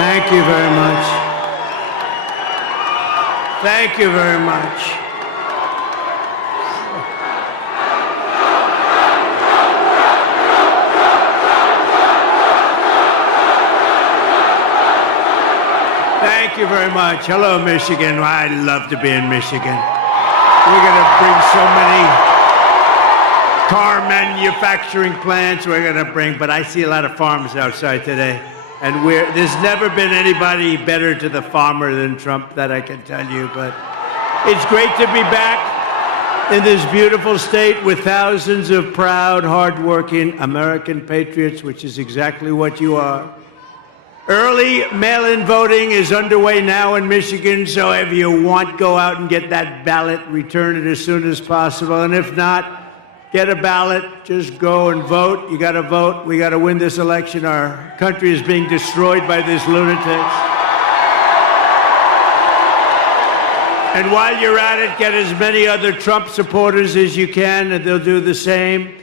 Thank you very much. Thank you very much. Thank you very much. Hello, Michigan. I love to be in Michigan. We're going to bring so many car manufacturing plants. We're going to bring, but I see a lot of farmers outside today. And there's never been anybody better to the farmer than Trump, that I can tell you. But it's great to be back in this beautiful state with thousands of proud, hardworking American patriots, which is exactly what you are. Early mail-in voting is underway now in Michigan, so if you want, go out and get that ballot, return it as soon as possible. And if not, get a ballot, just go and vote. You got to vote. We got to win this election. Our country is being destroyed by these lunatics. And while you're at it, get as many other Trump supporters as you can, and they'll do the same.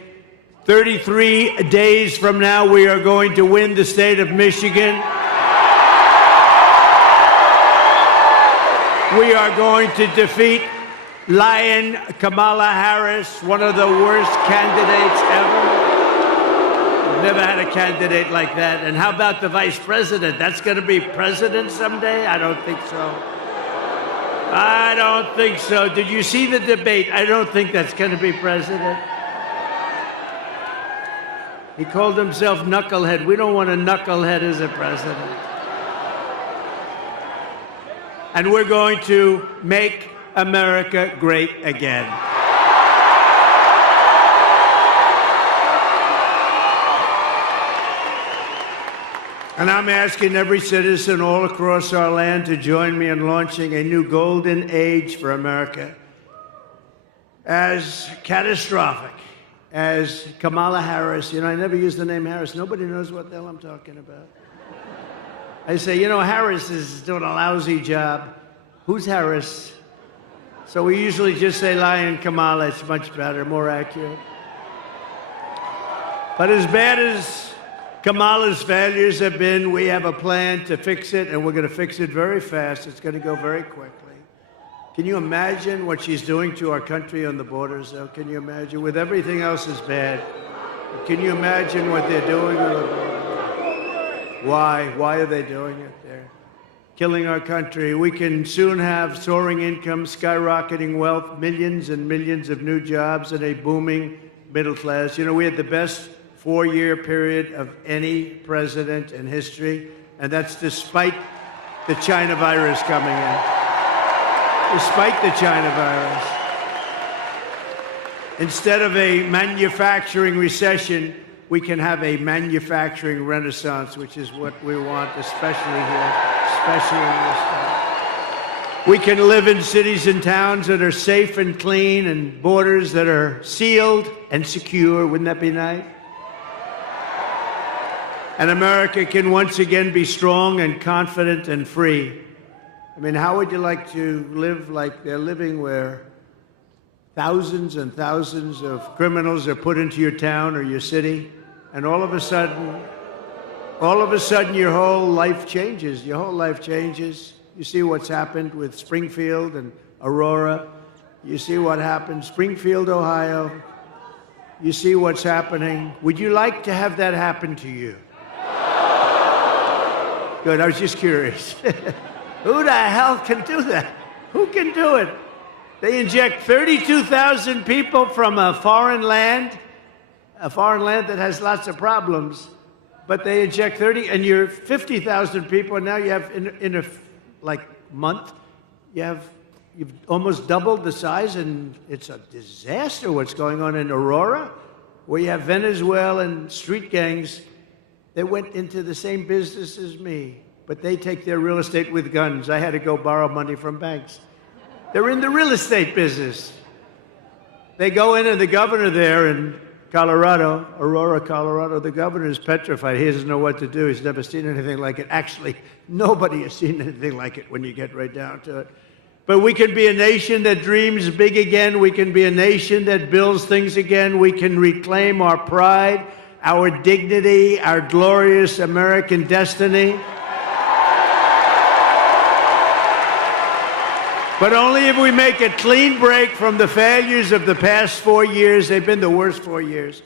33 days from now, we are going to win the state of Michigan. We are going to defeat Lion Kamala Harris, one of the worst candidates ever. We've never had a candidate like that. And how about the vice president? That's going to be president someday? I don't think so. I don't think so. Did you see the debate? I don't think that's going to be president. He called himself knucklehead. We don't want a knucklehead as a president. And we're going to make America great again. And I'm asking every citizen all across our land to join me in launching a new golden age for America. As catastrophic as Kamala Harris, I never use the name Harris. Nobody knows what the hell I'm talking about. I say, Harris is doing a lousy job. Who's Harris? So we usually just say Lion Kamala. It's much better, more accurate. But as bad as Kamala's failures have been, we have a plan to fix it, and we're going to fix it very fast. It's going to go very quickly. Can you imagine what she's doing to our country on the borders, though? Can you imagine? With everything else is bad. Can you imagine what they're doing on the borders? Why? Why are they doing it there? Killing our country. We can soon have soaring income, skyrocketing wealth, millions and millions of new jobs, and a booming middle class. We had the best 4-year period of any president in history, and that's despite the China virus coming in. Despite the China virus. Instead of a manufacturing recession, we can have a manufacturing renaissance, which is what we want, especially here. Especially in this time. We can live in cities and towns that are safe and clean, and borders that are sealed and secure. Wouldn't that be nice? and America can once again be strong and confident and free. I mean, how would you like to live like they're living, where thousands and thousands of criminals are put into your town or your city, and all of a sudden, your whole life changes. Your whole life changes. You see what's happened with Springfield and Aurora. You see what happened, Springfield, Ohio. You see what's happening. Would you like to have that happen to you? Good, I was just curious. Who the hell can do that? Who can do it? They inject 32,000 people from a foreign land that has lots of problems, but they inject 30, and you're 50,000 people, and now you have, in a month, you've almost doubled the size, and it's a disaster what's going on in Aurora, where you have Venezuelan street gangs that went into the same business as me, but they take their real estate with guns. I had to go borrow money from banks. They're in the real estate business. They go in, and the governor there in Colorado, Aurora, Colorado, the governor is petrified. He doesn't know what to do. He's never seen anything like it. Actually, nobody has seen anything like it when you get right down to it. But we can be a nation that dreams big again. We can be a nation that builds things again. We can reclaim our pride, our dignity, our glorious American destiny. But only if we make a clean break from the failures of the past 4 years. They've been the worst 4 years.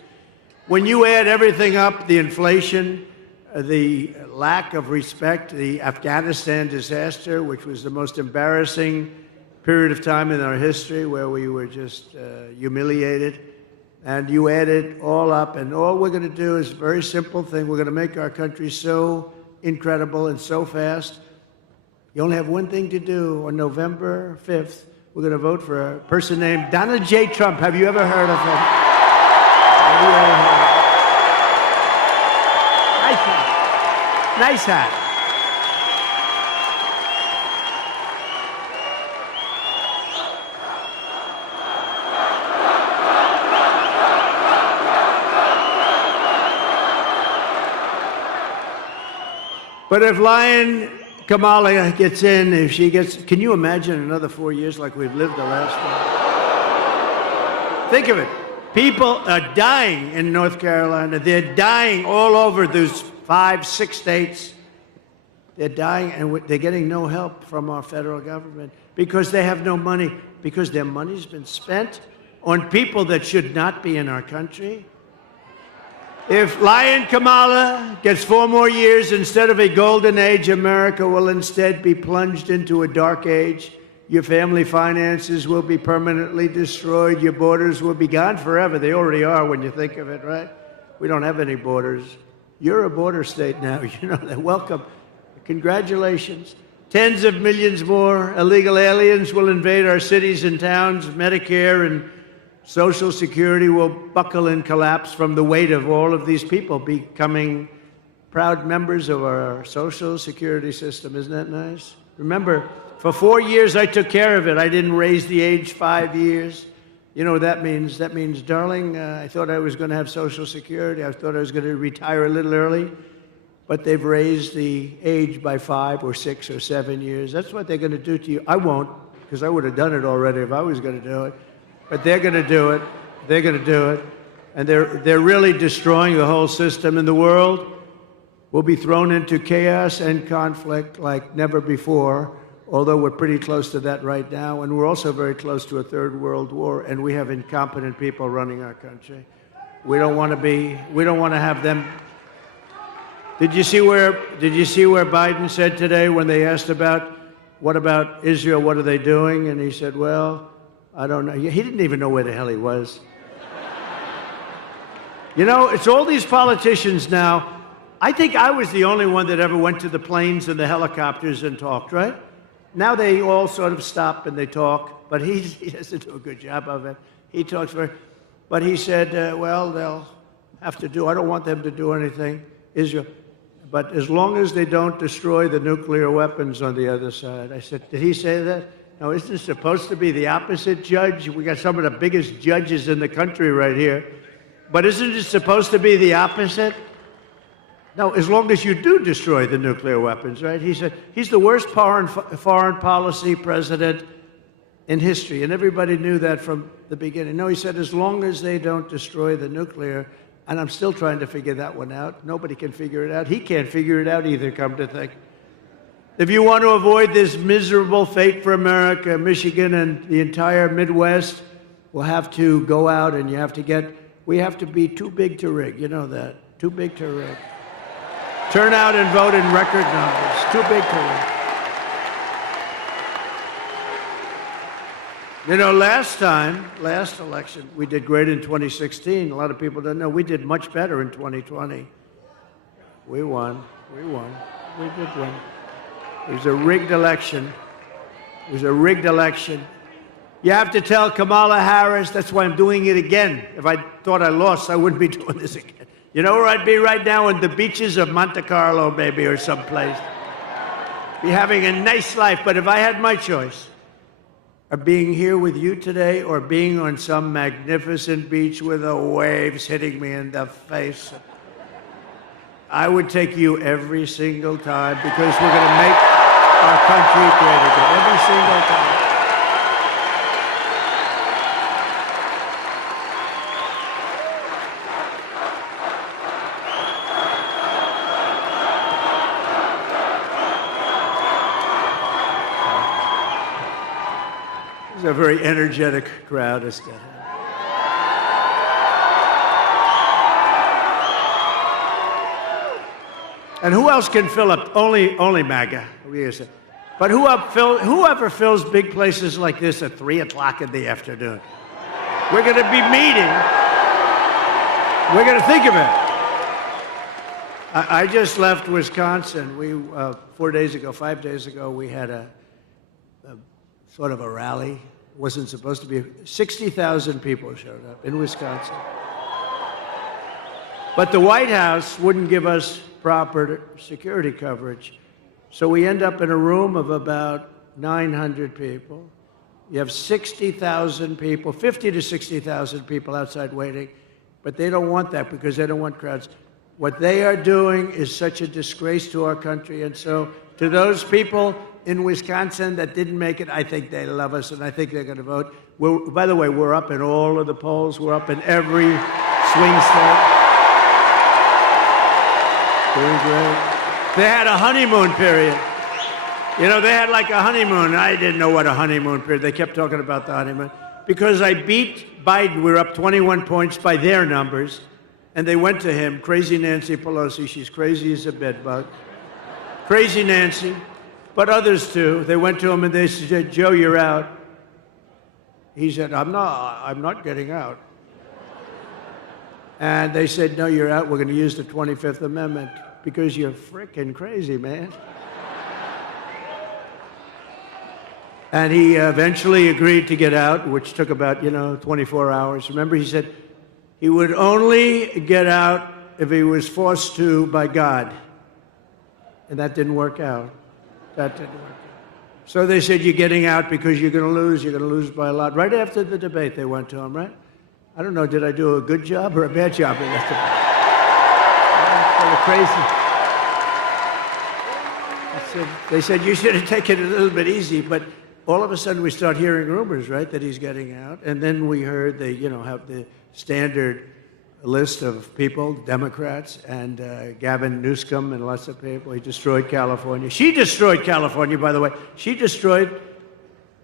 When you add everything up, the inflation, the lack of respect, the Afghanistan disaster, which was the most embarrassing period of time in our history, where we were just humiliated, and you add it all up, and all we're going to do is a very simple thing. We're going to make our country so incredible and so fast. You only have one thing to do. On November 5th, we're going to vote for a person named Donald J. Trump. Have you ever heard of him? Have you ever heard of him? Nice hat. Nice hat. But if Lion Kamala gets in, if she gets, can you imagine another 4 years like we've lived the last one? Think of it. People are dying in North Carolina. They're dying all over those 5, 6 states. They're dying, and they're getting no help from our federal government because they have no money, because their money's been spent on people that should not be in our country. If Lion Kamala gets 4 more years, instead of a golden age, America will instead be plunged into a dark age. Your family finances will be permanently destroyed. Your borders will be gone forever. They already are when you think of it, right? We don't have any borders. You're a border state now. You know that. Welcome. Congratulations. Tens of millions more illegal aliens will invade our cities and towns. Medicare and Social Security will buckle and collapse from the weight of all of these people becoming proud members of our Social Security system. Isn't that nice? Remember, for 4 years I took care of it. I didn't raise the age 5 years. You know what that means? That means, darling, I thought I was going to have Social Security. I thought I was going to retire a little early. But they've raised the age by 5 or 6 or 7 years. That's what they're going to do to you. I won't, because I would have done it already if I was going to do it. But they're going to do it. They're going to do it. And they're really destroying the whole system. And the world will be thrown into chaos and conflict like never before, although we're pretty close to that right now. And we're also very close to a third world war. And we have incompetent people running our country. We don't want to have them. Did you see where Biden said today when they asked what about Israel, what are they doing? And he said, well, I don't know. He didn't even know where the hell he was. You know, it's all these politicians now. I think I was the only one that ever went to the planes and the helicopters and talked, right? Now they all sort of stop and they talk, but he doesn't do a good job of it. He talks but he said, well, they'll have to do, I don't want them to do anything, Israel. But as long as they don't destroy the nuclear weapons on the other side. I said, did he say that? No, isn't it supposed to be the opposite, Judge? We got some of the biggest judges in the country right here. But isn't it supposed to be the opposite? No, as long as you do destroy the nuclear weapons, right? He said he's the worst foreign policy president in history, and everybody knew that from the beginning. No, he said as long as they don't destroy the nuclear, and I'm still trying to figure that one out. Nobody can figure it out. He can't figure it out either, come to think. If you want to avoid this miserable fate for America, Michigan and the entire Midwest will have to go out and we have to be too big to rig. You know that. Too big to rig. Turn out and vote in record numbers. Too big to rig. You know, last election, we did great in 2016. A lot of people don't know. We did much better in 2020. We won. We did win. It was a rigged election. You have to tell Kamala Harris, that's why I'm doing it again. If I thought I lost, I wouldn't be doing this again. You know where I'd be right now? On the beaches of Monte Carlo, maybe, or someplace. Be having a nice life. But if I had my choice of being here with you today or being on some magnificent beach with the waves hitting me in the face, I would take you every single time because we're going to make our country great again. Every single time. It's a very energetic crowd. And who else can fill up? Only MAGA. But whoever fills big places like this at 3 o'clock in the afternoon? We're going to be meeting. We're going to think of it. I just left Wisconsin. We 5 days ago, we had a sort of a rally. Wasn't supposed to be. 60,000 people showed up in Wisconsin. But the White House wouldn't give us proper security coverage. So we end up in a room of about 900 people. You have 60,000 people, 50 to 60,000 people outside waiting, but they don't want that because they don't want crowds. What they are doing is such a disgrace to our country. And so to those people in Wisconsin that didn't make it, I think they love us, and I think they're going to vote. By the way, we're up in all of the polls. We're up in every swing state. Doing great. They had a honeymoon period. You know, they had like a honeymoon. I didn't know what a honeymoon period. They kept talking about the honeymoon. Because I beat Biden, we were up 21 points by their numbers, and they went to him, crazy Nancy Pelosi. She's crazy as a bedbug. Crazy Nancy. But others too. They went to him and they said, Joe, you're out. He said, I'm not getting out. And they said, no, you're out. We're going to use the 25th Amendment because you're freaking crazy, man. And he eventually agreed to get out, which took about, 24 hours. Remember, he said he would only get out if he was forced to by God. And that didn't work out. So they said, you're getting out because you're going to lose. You're going to lose by a lot. Right after the debate, they went to him, right? I don't know, did I do a good job or a bad job in that debate? They said, you should have taken it a little bit easy. But all of a sudden, we start hearing rumors, right, that he's getting out. And then we heard they, have the standard list of people, Democrats, and Gavin Newsom and lots of people. He destroyed California. She destroyed California, by the way. She destroyed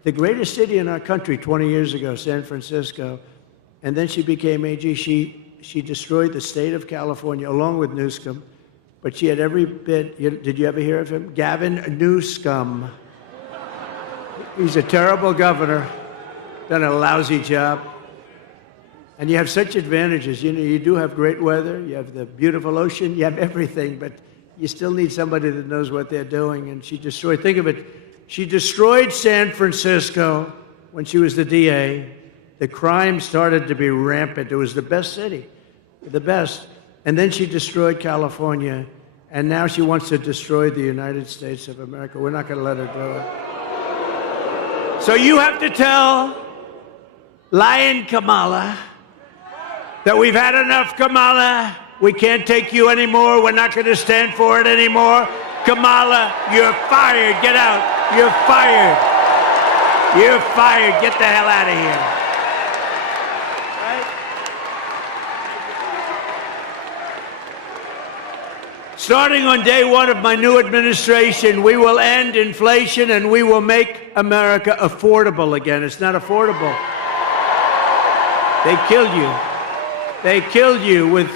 the greatest city in our country 20 years ago, San Francisco. And then she became AG. She destroyed the state of California along with Newsom. But she had every bit, did you ever hear of him? Gavin Newsom. He's a terrible governor, done a lousy job. And you have such advantages. You do have great weather, you have the beautiful ocean, you have everything, but you still need somebody that knows what they're doing. And she destroyed, think of it, she destroyed San Francisco when she was the DA. The crime started to be rampant. It was the best city, the best. And then she destroyed California, and now she wants to destroy the United States of America. We're not going to let her do it. So you have to tell lying Kamala that we've had enough, Kamala. We can't take you anymore. We're not going to stand for it anymore. Kamala, you're fired. Get out. You're fired. You're fired. Get the hell out of here. Right? Starting on day one of my new administration, we will end inflation and we will make America affordable again. It's not affordable. They killed you. They killed you with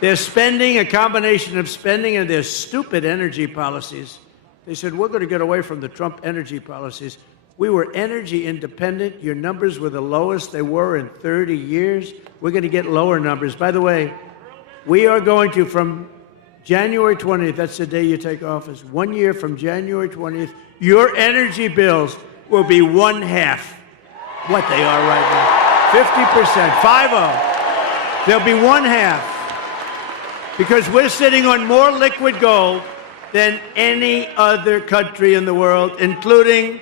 their spending, a combination of spending and their stupid energy policies. They said, we're going to get away from the Trump energy policies. We were energy independent. Your numbers were the lowest they were in 30 years. We're going to get lower numbers. By the way, we are going to, from January 20th, that's the day you take office, 1 year from January 20th, your energy bills will be one-half what they are right now. 50%, 50. They'll be one-half. Because we're sitting on more liquid gold than any other country in the world, including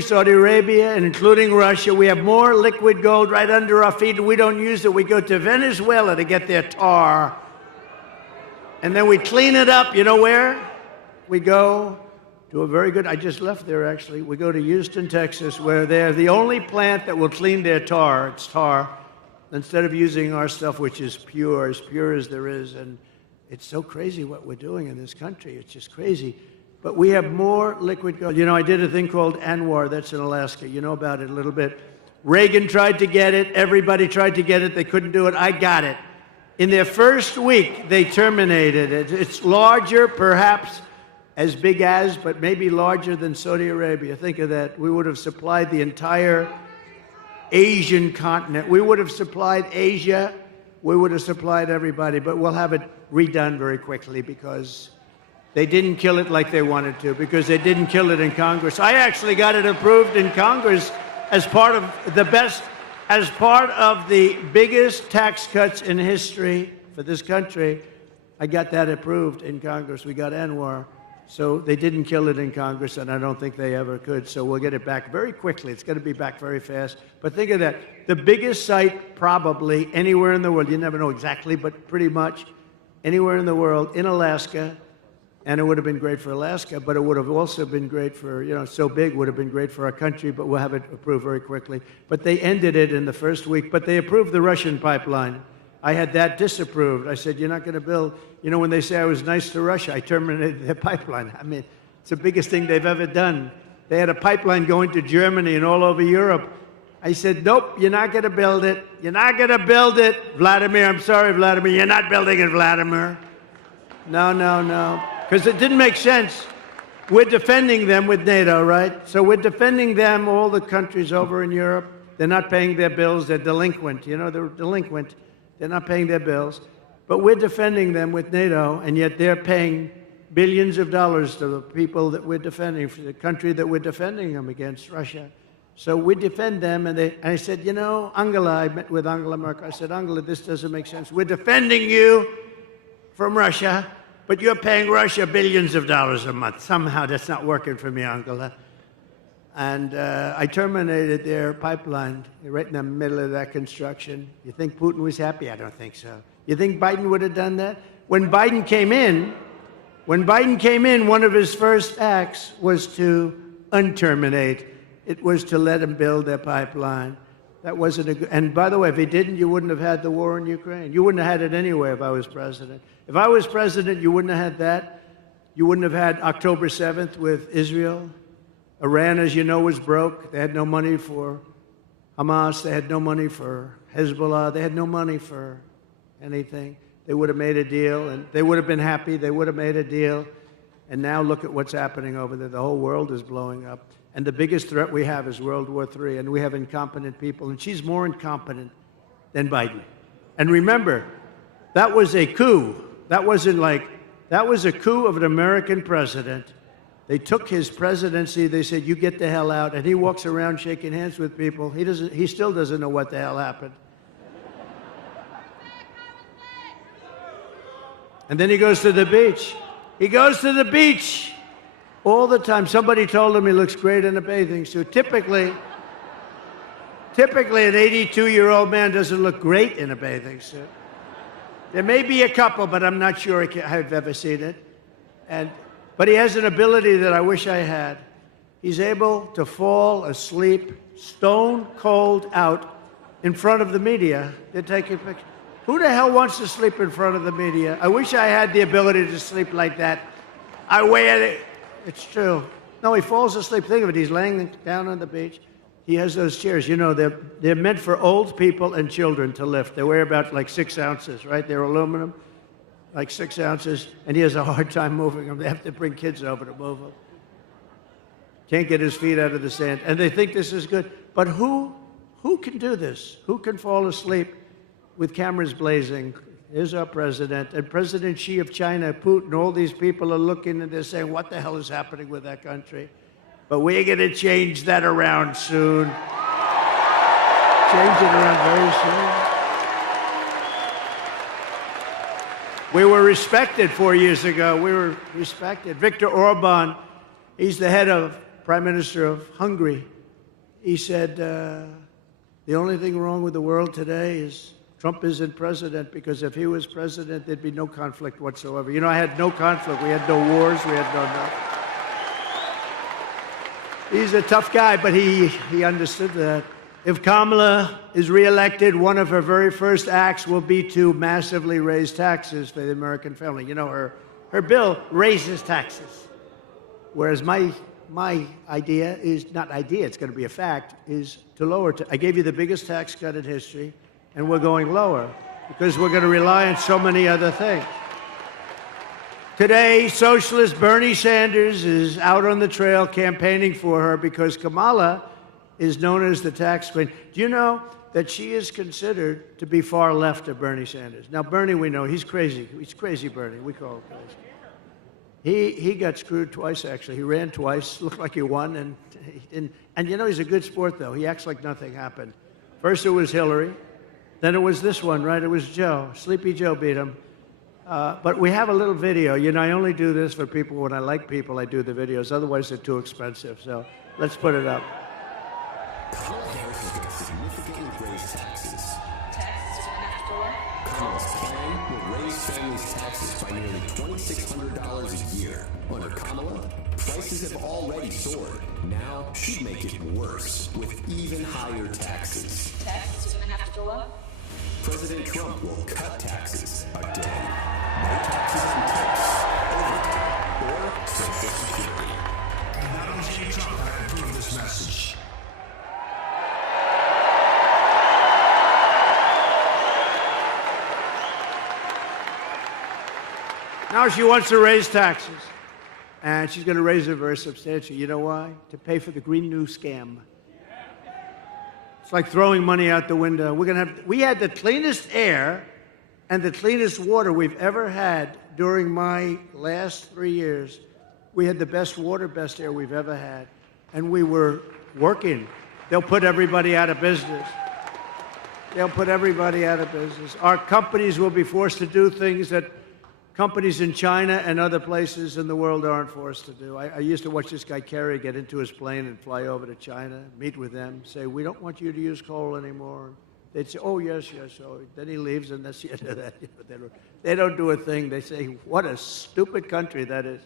Saudi Arabia and including Russia. We have more liquid gold right under our feet, and we don't use it. We go to Venezuela to get their tar, and then we clean it up. You know where? We go to a very good, I just left there actually. We go to Houston, Texas, where they're the only plant that will clean their tar. It's tar. Instead of using our stuff, which is pure as there is. And it's so crazy what we're doing in this country. It's just crazy. But we have more liquid gold. You know, I did a thing called ANWR. That's in Alaska. You know about it a little bit. Reagan tried to get it. Everybody tried to get it. They couldn't do it. I got it. In their first week, they terminated it. It's larger, perhaps as big as, but maybe larger than Saudi Arabia. Think of that. We would have supplied the entire Asian continent. We would have supplied Asia. We would have supplied everybody, but we'll have it redone very quickly because they didn't kill it like they wanted to, because they didn't kill it in Congress. I actually got it approved in Congress as part of the biggest tax cuts in history for this country. I got that approved in Congress. We got ANWR. So they didn't kill it in Congress, and I don't think they ever could. So we'll get it back very quickly. It's going to be back very fast. But think of that. The biggest site probably anywhere in the world, you never know exactly, but pretty much anywhere in the world, in Alaska. And it would have been great for Alaska, but it would have also been great for, you know, so big would have been great for our country, but we'll have it approved very quickly. But they ended it in the first week, but they approved the Russian pipeline. I had that disapproved. I said, you're not going to build, you know, when they say I was nice to Russia, I terminated their pipeline. I mean, it's the biggest thing they've ever done. They had a pipeline going to Germany and all over Europe. I said, nope, you're not going to build it. You're not going to build it. Vladimir, I'm sorry, Vladimir, you're not building it, Vladimir. No, no, no. Because it didn't make sense. We're defending them with NATO, right? So we're defending them, all the countries over in Europe. They're not paying their bills. They're delinquent. You know, they're delinquent. They're not paying their bills. But we're defending them with NATO, and yet they're paying billions of dollars to the people that we're defending, for the country that we're defending them against, Russia. So we defend them, and I said, you know, Angela, I met with Angela Merkel. I said, Angela, this doesn't make sense. We're defending you from Russia, but you're paying Russia billions of dollars a month. Somehow that's not working for me, Angela. And I terminated their pipeline right in the middle of that construction. You think Putin was happy? I don't think so. You think Biden would have done that? When Biden came in, one of his first acts was to unterminate. It was to let him build their pipeline. That wasn't a good, and by the way, if he didn't, you wouldn't have had the war in Ukraine. You wouldn't have had it anyway if I was president. If I was president, you wouldn't have had that. You wouldn't have had October 7th with Israel. Iran, as you know, was broke. They had no money for Hamas. They had no money for Hezbollah. They had no money for anything. They would have made a deal, and they would have been happy. They would have made a deal. And now look at what's happening over there. The whole world is blowing up. And the biggest threat we have is World War III, and we have incompetent people. And she's more incompetent than Biden. And remember, that was a coup. That was a coup of an American president. They took his presidency, they said, you get the hell out, and he walks around shaking hands with people. He still doesn't know what the hell happened. And then he goes to the beach. He goes to the beach all the time. Somebody told him he looks great in a bathing suit. Typically, an 82-year-old man doesn't look great in a bathing suit. There may be a couple, but I'm not sure I've ever seen it. But he has an ability that I wish I had. He's able to fall asleep stone cold out in front of the media. They're taking pictures. Who the hell wants to sleep in front of the media? I wish I had the ability to sleep like that. I wear it. It's true. No, he falls asleep. Think of it. He's laying down on the beach. He has those chairs. You know, they're meant for old people and children to lift. They weigh about like 6 ounces, right? They're aluminum, like 6 ounces. And he has a hard time moving them. They have to bring kids over to move them. Can't get his feet out of the sand. And they think this is good. But who can do this? Who can fall asleep with cameras blazing? Here's our president. And President Xi of China, Putin, all these people are looking and they're saying, what the hell is happening with that country? But we're going to change that around soon. Change it around very soon. We were respected 4 years ago. We were respected. Viktor Orban, he's the head of Prime Minister of Hungary. He said, the only thing wrong with the world today is Trump isn't president, because if he was president, there'd be no conflict whatsoever. You know, I had no conflict. We had no wars. We had no nothing. He's a tough guy, but he understood that. If Kamala is reelected, one of her very first acts will be to massively raise taxes for the American family. You know, her bill raises taxes, whereas my idea is not idea, it's going to be a fact, is to lower. I gave you the biggest tax cut in history, and we're going lower because we're going to rely on so many other things. Today, socialist Bernie Sanders is out on the trail campaigning for her because Kamala is known as the tax queen. Do you know that she is considered to be far left of Bernie Sanders? Now, Bernie, we know, he's crazy. He's crazy Bernie. We call him crazy. He got screwed twice, actually. He ran twice, looked like he won. And you know, he's a good sport, though. He acts like nothing happened. First it was Hillary. Then it was this one, right? It was Joe. Sleepy Joe beat him. But we have a little video. You know, I only do this for people when I like people. I do the videos. Otherwise, they're too expensive. So let's put it up. Kamala Harris is going to significantly raise taxes. Kamala's plan will raise families' taxes by nearly $2,600 a year. Under Kamala, prices have already soared. Now she'd make it worse with even higher taxes. Taxes are going to have to go up. President Trump will cut taxes again. No taxes on tips, overtime, or Social Security. And not only can Trump approve this message. Now she wants to raise taxes, and she's going to raise it very substantially. You know why? To pay for the Green New scam. It's like throwing money out the window. We had the cleanest air and the cleanest water we've ever had during my last 3 years. We had the best water, best air we've ever had, and we were working. They'll put everybody out of business. They'll put everybody out of business. Our companies will be forced to do things that companies in China and other places in the world aren't forced to do. I used to watch this guy Kerry get into his plane and fly over to China, meet with them, say, we don't want you to use coal anymore. They'd say, oh, yes, yes. So then he leaves, and that's the end of that. They don't do a thing. They say, what a stupid country that is.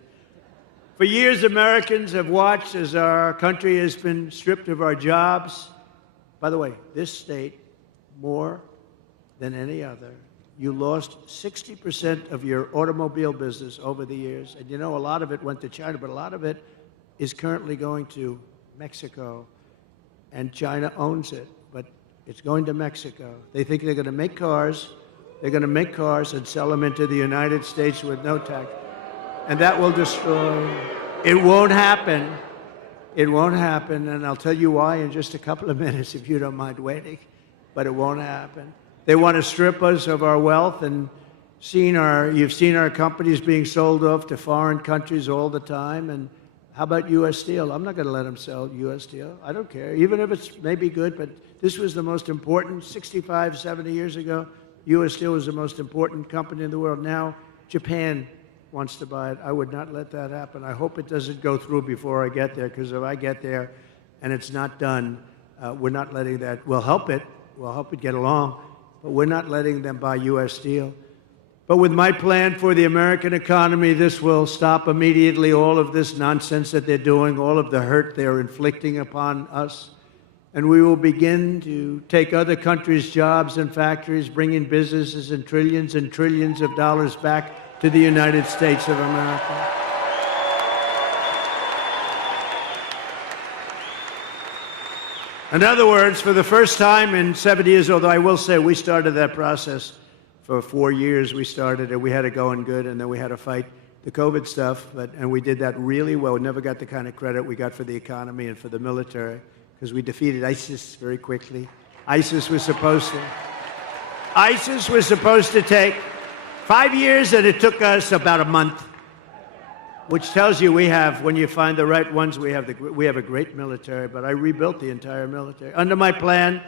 For years, Americans have watched as our country has been stripped of our jobs. By the way, this state, more than any other, you lost 60% of your automobile business over the years. And you know, a lot of it went to China, but a lot of it is currently going to Mexico. And China owns it, but it's going to Mexico. They think they're going to make cars. They're going to make cars and sell them into the United States with no tax. And that will destroy. It won't happen. It won't happen. And I'll tell you why in just a couple of minutes if you don't mind waiting. But it won't happen. They want to strip us of our wealth, and you've seen our companies being sold off to foreign countries all the time. And how about U.S. Steel? I'm not going to let them sell U.S. Steel. I don't care, even if it's maybe good, but this was the most important. 65, 70 years ago, U.S. Steel was the most important company in the world. Now, Japan wants to buy it. I would not let that happen. I hope it doesn't go through before I get there, because if I get there and it's not done, we're not letting that. We'll help it. We'll help it get along. But we're not letting them buy U.S. Steel. But with my plan for the American economy, this will stop immediately all of this nonsense that they're doing, all of the hurt they're inflicting upon us. And we will begin to take other countries' jobs and factories, bring in businesses and trillions of dollars back to the United States of America. In other words, for the first time in 7 years, although I will say we started that process for 4 years, we started it, we had it going good, and then we had to fight the COVID stuff, and we did that really well. We never got the kind of credit we got for the economy and for the military, because we defeated ISIS very quickly. ISIS was supposed to take 5 years, and it took us about a month, which tells you we have, when you find the right ones, we have a great military, but I rebuilt the entire military. Under my plan,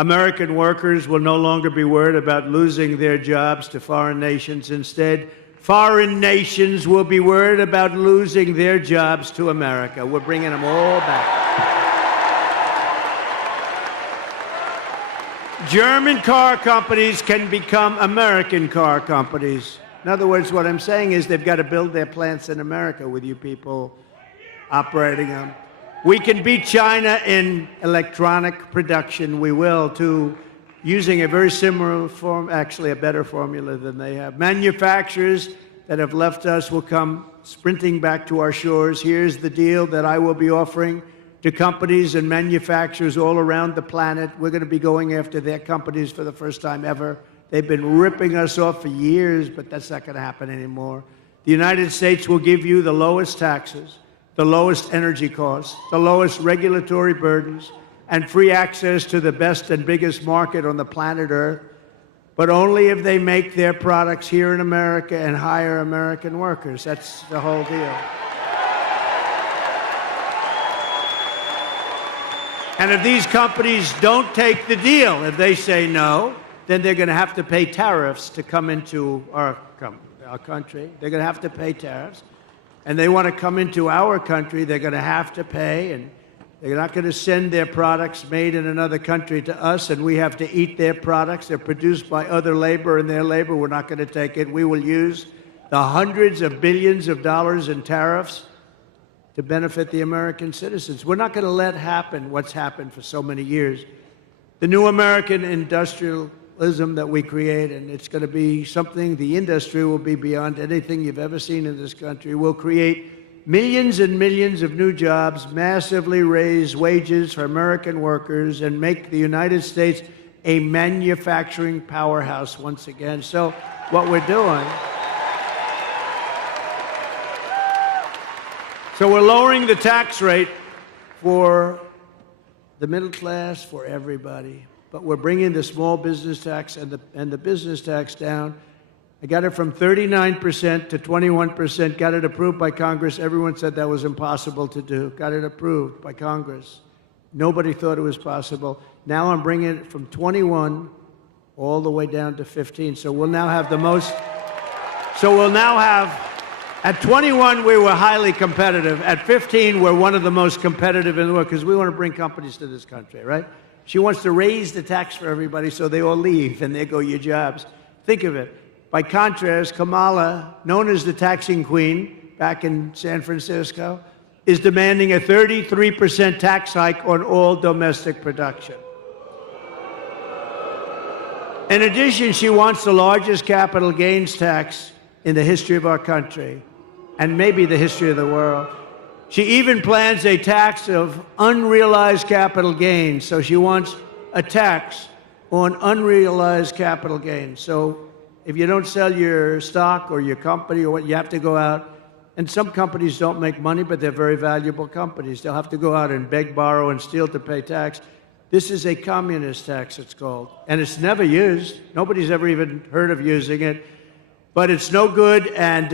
American workers will no longer be worried about losing their jobs to foreign nations. Instead, foreign nations will be worried about losing their jobs to America. We're bringing them all back. German car companies can become American car companies. In other words, what I'm saying is they've got to build their plants in America with you people operating them. We can beat China in electronic production. We will, too, using a very similar form, actually a better formula than they have. Manufacturers that have left us will come sprinting back to our shores. Here's the deal that I will be offering to companies and manufacturers all around the planet. We're going to be going after their companies for the first time ever. They've been ripping us off for years, but that's not going to happen anymore. The United States will give you the lowest taxes, the lowest energy costs, the lowest regulatory burdens, and free access to the best and biggest market on the planet Earth, but only if they make their products here in America and hire American workers. That's the whole deal. And if these companies don't take the deal, if they say no, then they're going to have to pay tariffs to come into our country. They're going to have to pay tariffs. And they want to come into our country, they're going to have to pay. And they're not going to send their products made in another country to us, and we have to eat their products. They're produced by other labor, and their labor, we're not going to take it. We will use the hundreds of billions of dollars in tariffs to benefit the American citizens. We're not going to let happen what's happened for so many years. The new American industrialism that we create, and it's going to be something, the industry will be beyond anything you've ever seen in this country. We'll create millions and millions of new jobs, massively raise wages for American workers, and make the United States a manufacturing powerhouse once again. So what we're doing, so we're lowering the tax rate for the middle class, for everybody. But we're bringing the small business tax and the business tax down. I got it from 39% to 21%, got it approved by Congress. Everyone said that was impossible to do. Got it approved by Congress. Nobody thought it was possible. Now I'm bringing it from 21 all the way down to 15. So we'll now have the most, at 21, we were highly competitive. At 15, we're one of the most competitive in the world because we want to bring companies to this country, right? She wants to raise the tax for everybody so they all leave and there go your jobs. Think of it. By contrast, Kamala, known as the taxing queen back in San Francisco, is demanding a 33% tax hike on all domestic production. In addition, she wants the largest capital gains tax in the history of our country, and maybe the history of the world. She even plans a tax of unrealized capital gains. So she wants a tax on unrealized capital gains. So if you don't sell your stock or your company or what, you have to go out. And some companies don't make money, but they're very valuable companies. They'll have to go out and beg, borrow, and steal to pay tax. This is a communist tax, it's called. And it's never used. Nobody's ever even heard of using it. But it's no good, and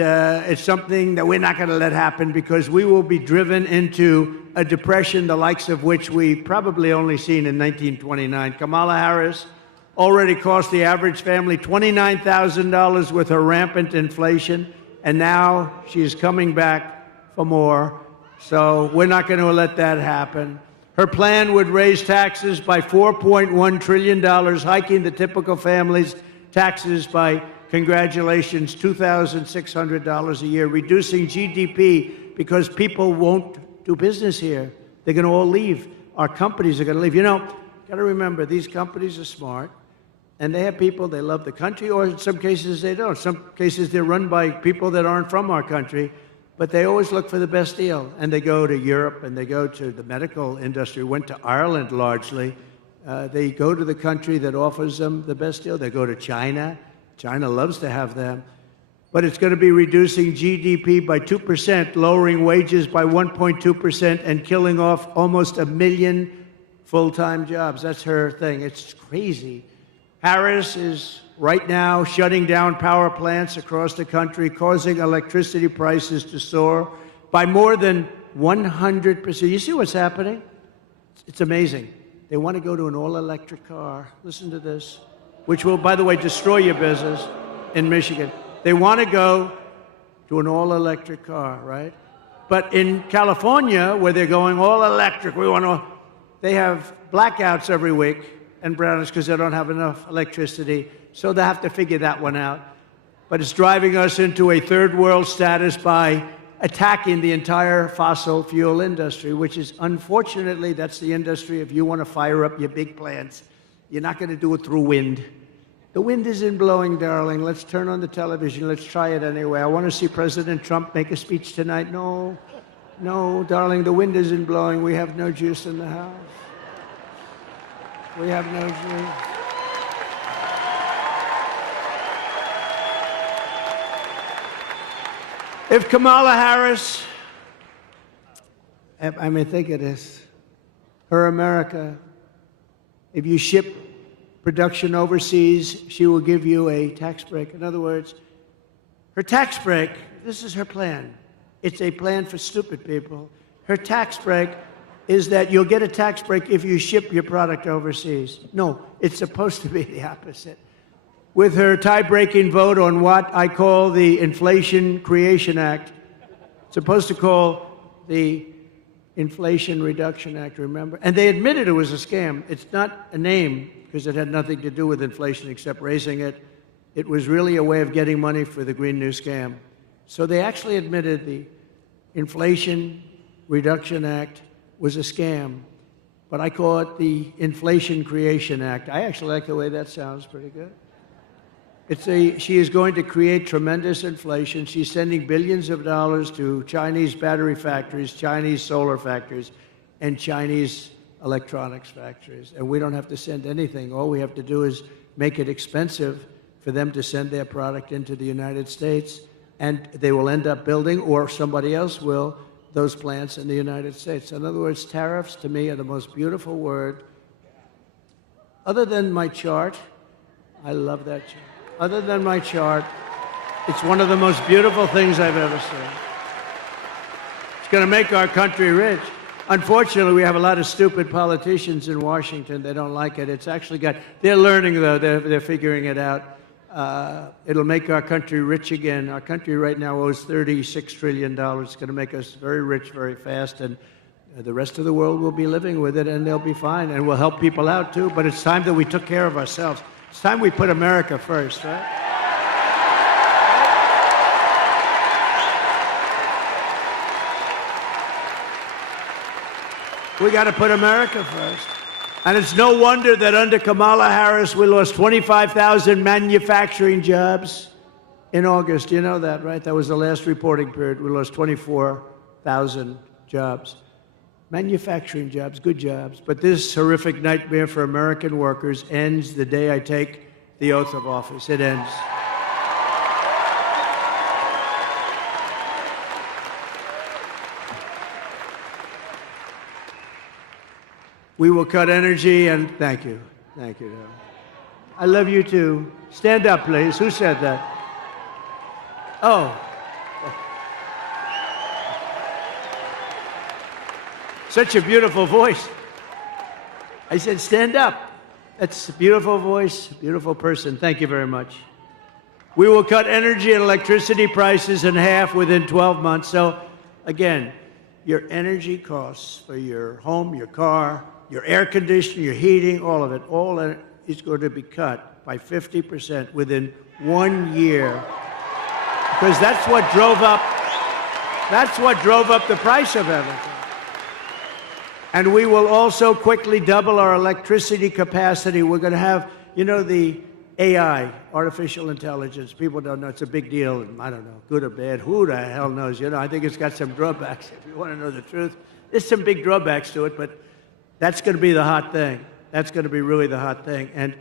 it's something that we're not going to let happen because we will be driven into a depression, the likes of which we probably only seen in 1929. Kamala Harris already cost the average family $29,000 with her rampant inflation, and now she's coming back for more. So we're not going to let that happen. Her plan would raise taxes by $4.1 trillion, hiking the typical family's taxes by Congratulations, $2,600 a year, reducing GDP because people won't do business here. They're going to all leave. Our companies are going to leave. You know, got to remember, these companies are smart, and they have people, they love the country, or in some cases they don't. Some cases they're run by people that aren't from our country, but they always look for the best deal. And they go to Europe, and they go to the medical industry, went to Ireland largely. They go to the country that offers them the best deal. They go to China. China loves to have them. But it's going to be reducing GDP by 2%, lowering wages by 1.2%, and killing off almost 1 million full-time jobs. That's her thing. It's crazy. Harris is right now shutting down power plants across the country, causing electricity prices to soar by more than 100%. You see what's happening? It's amazing. They want to go to an all-electric car. Listen to this, which will, by the way, destroy your business in Michigan. They want to go to an all-electric car, right? But in California, where they're going all-electric, they have blackouts every week and brownouts because they don't have enough electricity. So they have to figure that one out. But it's driving us into a third world status by attacking the entire fossil fuel industry, which is, unfortunately, that's the industry. If you want to fire up your big plants, you're not going to do it through wind. The wind isn't blowing, darling. Let's turn on the television. Let's try it anyway. I want to see President Trump make a speech tonight. No, darling, the wind isn't blowing. We have no juice in the house. We have no juice. If Kamala Harris, I mean, think of this, her America, if you ship production overseas, she will give you a tax break. In other words, her tax break, this is her plan. It's a plan for stupid people. Her tax break is that you'll get a tax break if you ship your product overseas. No, it's supposed to be the opposite. With her tie-breaking vote on what I call the Inflation Creation Act, it's supposed to call the Inflation Reduction Act, remember? And they admitted it was a scam. It's not a name because it had nothing to do with inflation except raising it. It was really a way of getting money for the Green New Scam. So they actually admitted the Inflation Reduction Act was a scam, but I call it the Inflation Creation Act. I actually like the way that sounds pretty good. She is going to create tremendous inflation. She's sending billions of dollars to Chinese battery factories, Chinese solar factories, and Chinese electronics factories. And we don't have to send anything. All we have to do is make it expensive for them to send their product into the United States, and they will end up building, or somebody else will, those plants in the United States. In other words, tariffs to me are the most beautiful word. Other than my chart, I love that chart. Other than my chart, it's one of the most beautiful things I've ever seen. It's going to make our country rich. Unfortunately, we have a lot of stupid politicians in Washington. They don't like it. It's actually they're learning, though. They're figuring it out. It'll make our country rich again. Our country right now owes $36 trillion. It's going to make us very rich very fast, and the rest of the world will be living with it, and they'll be fine, and we'll help people out, too. But it's time that we took care of ourselves. It's time we put America first, right? We got to put America first. And it's no wonder that under Kamala Harris, we lost 25,000 manufacturing jobs in August. You know that, right? That was the last reporting period. We lost 24,000 jobs. Manufacturing jobs, good jobs. But this horrific nightmare for American workers ends the day I take the oath of office. It ends. We will cut energy and thank you. Thank you. I love you too. Stand up, please. Who said that? Oh. Such a beautiful voice. I said, stand up. That's a beautiful voice, beautiful person. Thank you very much. We will cut energy and electricity prices in half within 12 months. So, again, your energy costs for your home, your car, your air conditioning, your heating, all of it, all is going to be cut by 50% within 1 year, because that's what drove up the price of everything. And we will also quickly double our electricity capacity. We're going to have, the AI, artificial intelligence. People don't know. It's a big deal. And I don't know, good or bad. Who the hell knows? I think it's got some drawbacks. If you want to know the truth, there's some big drawbacks to it, but that's going to be the hot thing. That's going to be really the hot thing. And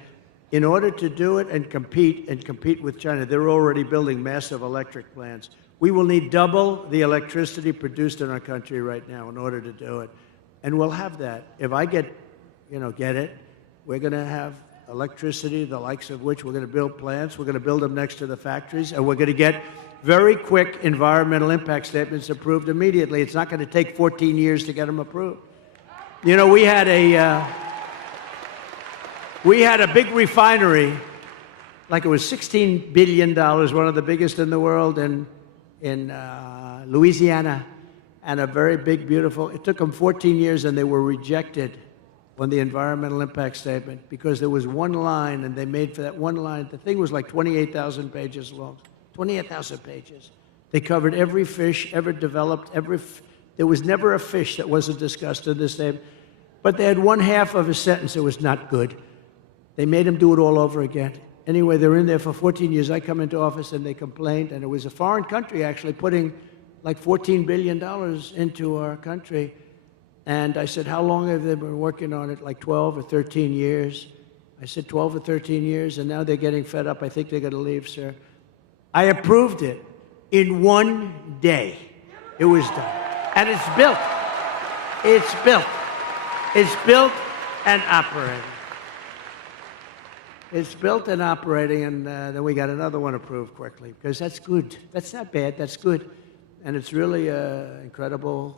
in order to do it and compete with China, they're already building massive electric plants. We will need double the electricity produced in our country right now in order to do it. And we'll have that. If I get it, we're going to have electricity, the likes of which we're going to build plants. We're going to build them next to the factories, and we're going to get very quick environmental impact statements approved immediately. It's not going to take 14 years to get them approved. We had a big refinery, like it was $16 billion, one of the biggest in the world, in Louisiana. And a very big, beautiful, it took them 14 years and they were rejected on the environmental impact statement because there was one line and they made for that one line, the thing was like 28,000 pages long, 28,000 pages. They covered every fish ever developed, there was never a fish that wasn't discussed in this statement, but they had one half of a sentence that was not good. They made them do it all over again. Anyway, they were in there for 14 years. I come into office and they complained, and it was a foreign country actually putting like $14 billion into our country. And I said, how long have they been working on it? Like 12 or 13 years. I said, 12 or 13 years, and now they're getting fed up. I think they're going to leave, sir. I approved it in 1 day. It was done. And it's built. It's built. It's built and operating. It's built and operating, and then we got another one approved quickly, because that's good. That's not bad. That's good. And it's really incredible.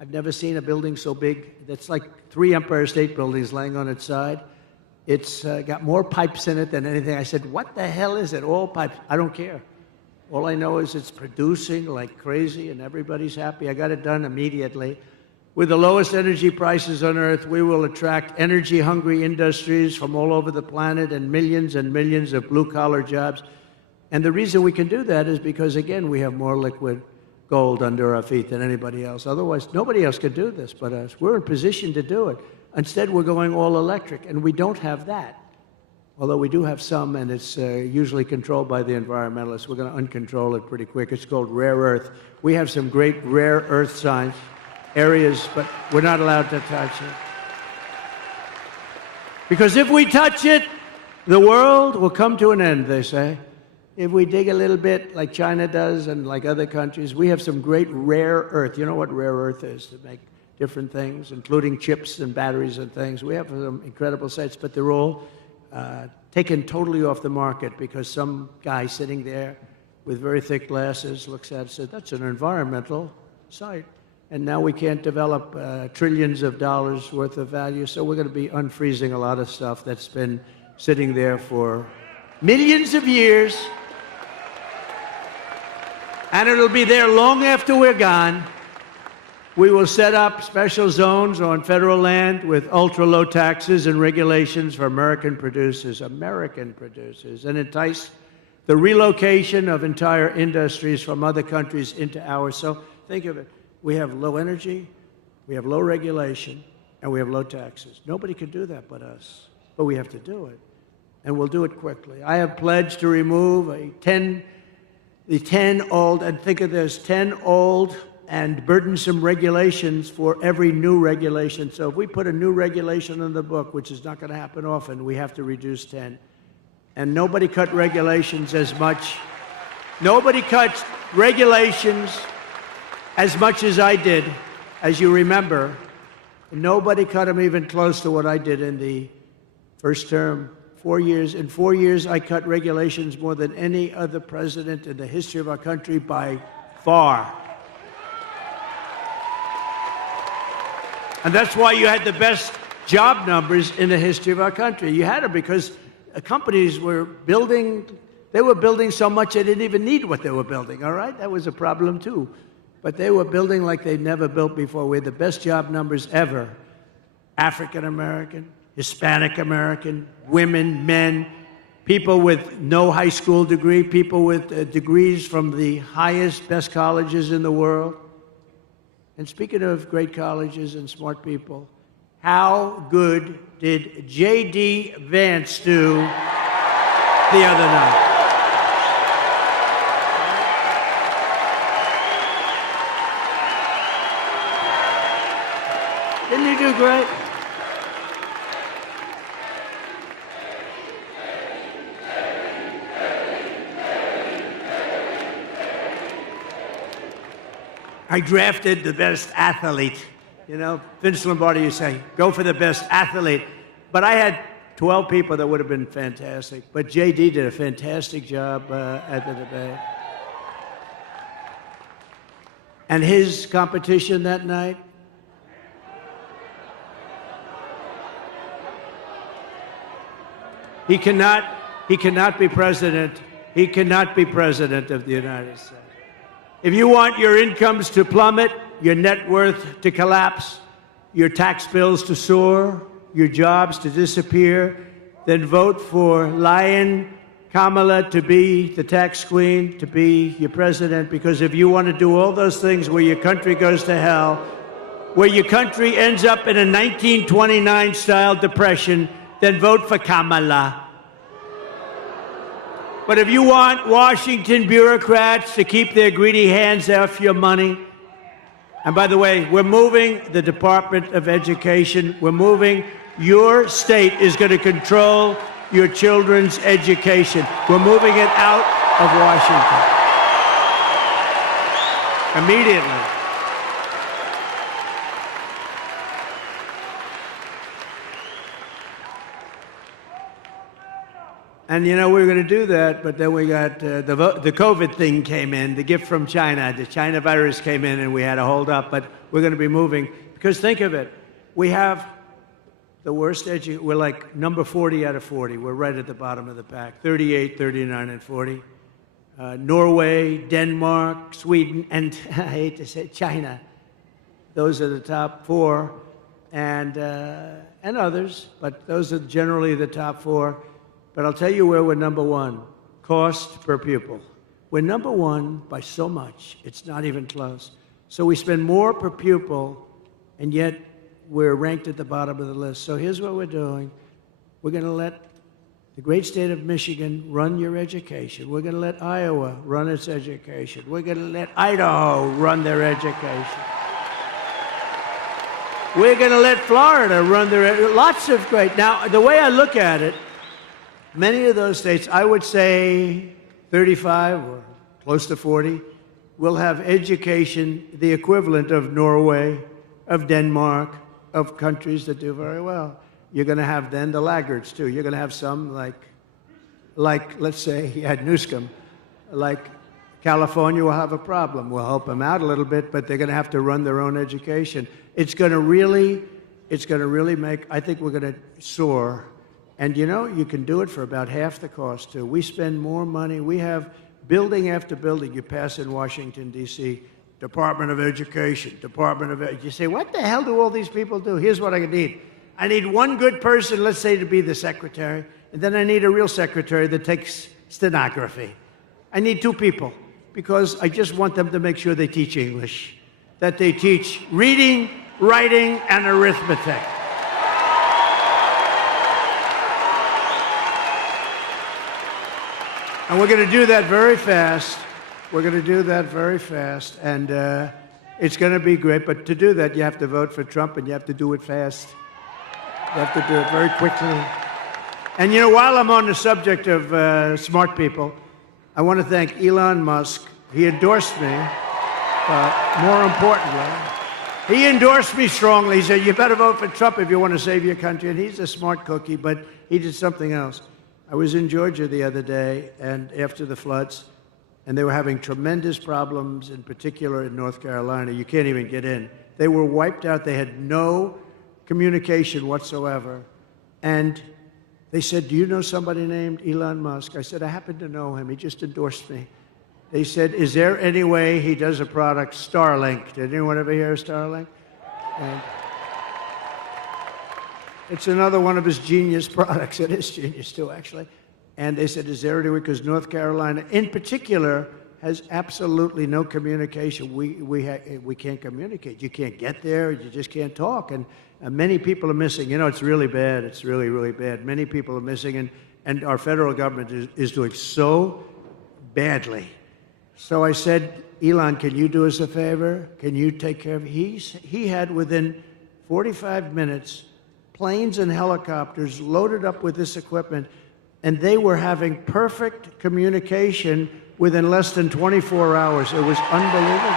I've never seen a building so big. It's like 3 Empire State Buildings laying on its side. It's got more pipes in it than anything. I said, what the hell is it? All pipes. I don't care. All I know is it's producing like crazy, and everybody's happy. I got it done immediately. With the lowest energy prices on Earth, we will attract energy-hungry industries from all over the planet and millions of blue-collar jobs. And the reason we can do that is because, again, we have more liquid gold under our feet than anybody else. Otherwise, nobody else could do this but us. We're in position to do it. Instead, we're going all electric, and we don't have that. Although we do have some, and it's usually controlled by the environmentalists. We're going to uncontrol it pretty quick. It's called rare earth. We have some great rare earth science areas, but we're not allowed to touch it. Because if we touch it, the world will come to an end, they say. If we dig a little bit, like China does and like other countries, we have some great rare earth. You know what rare earth is? To make different things, including chips and batteries and things. We have some incredible sites, but they're all taken totally off the market because some guy sitting there with very thick glasses looks at it and says, that's an environmental site. And now we can't develop trillions of dollars worth of value, so we're going to be unfreezing a lot of stuff that's been sitting there for millions of years. And it'll be there long after we're gone. We will set up special zones on federal land with ultra-low taxes and regulations for American producers, and entice the relocation of entire industries from other countries into ours. So think of it. We have low energy, we have low regulation, and we have low taxes. Nobody can do that but us, but we have to do it. And we'll do it quickly. I have pledged to remove the 10 old, and think of this, 10 old and burdensome regulations for every new regulation. So if we put a new regulation in the book, which is not going to happen often, we have to reduce 10. And nobody cut regulations as much. Nobody cut regulations as much as I did, as you remember. Nobody cut them even close to what I did in the first term. 4 years. In 4 years, I cut regulations more than any other president in the history of our country by far. And that's why you had the best job numbers in the history of our country. You had them because companies were building, they were building so much they didn't even need what they were building, all right? That was a problem too. But they were building like they'd never built before. We had the best job numbers ever. African American, Hispanic American, women, men, people with no high school degree, people with degrees from the highest, best colleges in the world. And speaking of great colleges and smart people, how good did J.D. Vance do the other night? Didn't he do great? I drafted the best athlete. You know, Vince Lombardi, you say, go for the best athlete. But I had 12 people that would have been fantastic. But J.D. did a fantastic job at the debate. And his competition that night, he cannot be president. He cannot be president of the United States. If you want your incomes to plummet, your net worth to collapse, your tax bills to soar, your jobs to disappear, then vote for Lion Kamala to be the tax queen, to be your president, because if you want to do all those things where your country goes to hell, where your country ends up in a 1929-style depression, then vote for Kamala. But if you want Washington bureaucrats to keep their greedy hands off your money, and by the way, we're moving the Department of Education. We're moving. Your state is going to control your children's education. We're moving it out of Washington immediately. And, you know, we were going to do that, but then we got the COVID thing came in, the gift from China. The China virus came in, and we had to hold up. But we're going to be moving. Because think of it. We have the worst we're like number 40 out of 40. We're right at the bottom of the pack, 38, 39, and 40. Norway, Denmark, Sweden, and I hate to say it, China. Those are the top four, and others. But those are generally the top four. But I'll tell you where we're number one, cost per pupil. We're number one by so much, it's not even close. So we spend more per pupil, and yet we're ranked at the bottom of the list. So here's what we're doing. We're going to let the great state of Michigan run your education. We're going to let Iowa run its education. We're going to let Idaho run their education. We're going to let Florida run their, lots of great. Now, the way I look at it, many of those states, I would say 35 or close to 40, will have education the equivalent of Norway, of Denmark, of countries that do very well. You're going to have then the laggards, too. You're going to have some like let's say, he had Newscomb, like California will have a problem. We'll help them out a little bit, but they're going to have to run their own education. It's going to really make, I think we're going to soar. And, you know, you can do it for about half the cost, too. We spend more money. We have building after building you pass in Washington, D.C., Department of Education, You say, what the hell do all these people do? Here's what I need. I need one good person, let's say, to be the secretary, and then I need a real secretary that takes stenography. I need two people, because I just want them to make sure they teach English, that they teach reading, writing, and arithmetic. And we're going to do that very fast. And it's going to be great. But to do that, you have to vote for Trump, and you have to do it fast. You have to do it very quickly. And, you know, while I'm on the subject of smart people, I want to thank Elon Musk. He endorsed me, but more importantly, he endorsed me strongly. He said, you better vote for Trump if you want to save your country. And he's a smart cookie, but he did something else. I was in Georgia the other day, and after the floods, and they were having tremendous problems, in particular in North Carolina. You can't even get in. They were wiped out. They had no communication whatsoever. And they said, do you know somebody named Elon Musk? I said, I happen to know him. He just endorsed me. They said, is there any way he does a product, Starlink? Did anyone ever hear of Starlink? And it's another one of his genius products. It is genius, too, actually. And they said, is there any way? Because North Carolina, in particular, has absolutely no communication. We can't communicate. You can't get there. You just can't talk. And many people are missing. You know, it's really bad. It's really, really bad. Many people are missing, and our federal government is doing so badly. So I said, Elon, can you do us a favor? Can you take care of it? He had, within 45 minutes, planes and helicopters loaded up with this equipment, and they were having perfect communication within less than 24 hours. It was unbelievable.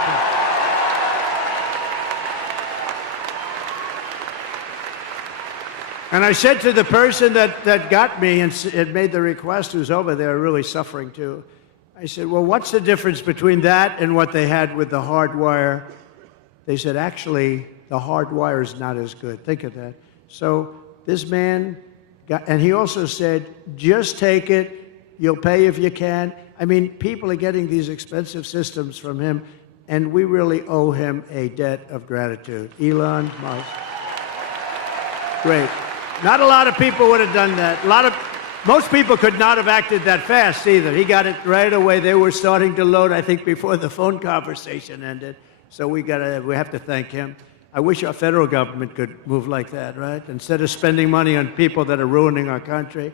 And I said to the person that got me and made the request, who's over there really suffering too, I said, well, what's the difference between that and what they had with the hard wire? They said, actually, the hard wire is not as good. Think of that. So this man got, and he also said, just take it. You'll pay if you can. I mean, people are getting these expensive systems from him, and we really owe him a debt of gratitude. Elon Musk. Great. Not a lot of people would have done that. Most people could not have acted that fast either. He got it right away. They were starting to load, I think, before the phone conversation ended. So we have to thank him. I wish our federal government could move like that, right? Instead of spending money on people that are ruining our country.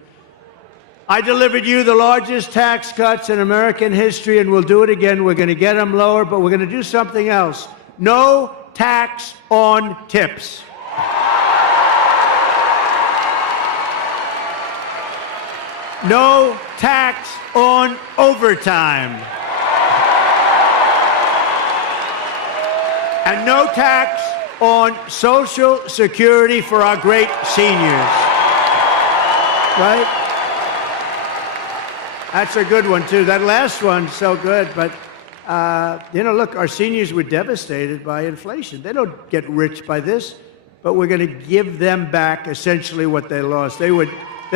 I delivered you the largest tax cuts in American history, and we'll do it again. We're going to get them lower, but we're going to do something else. No tax on tips. No tax on overtime. And no tax on Social Security for our great seniors. Right? That's a good one, too. That last one's so good. But, you know, look, our seniors were devastated by inflation. They don't get rich by this, but we're going to give them back essentially what they lost. They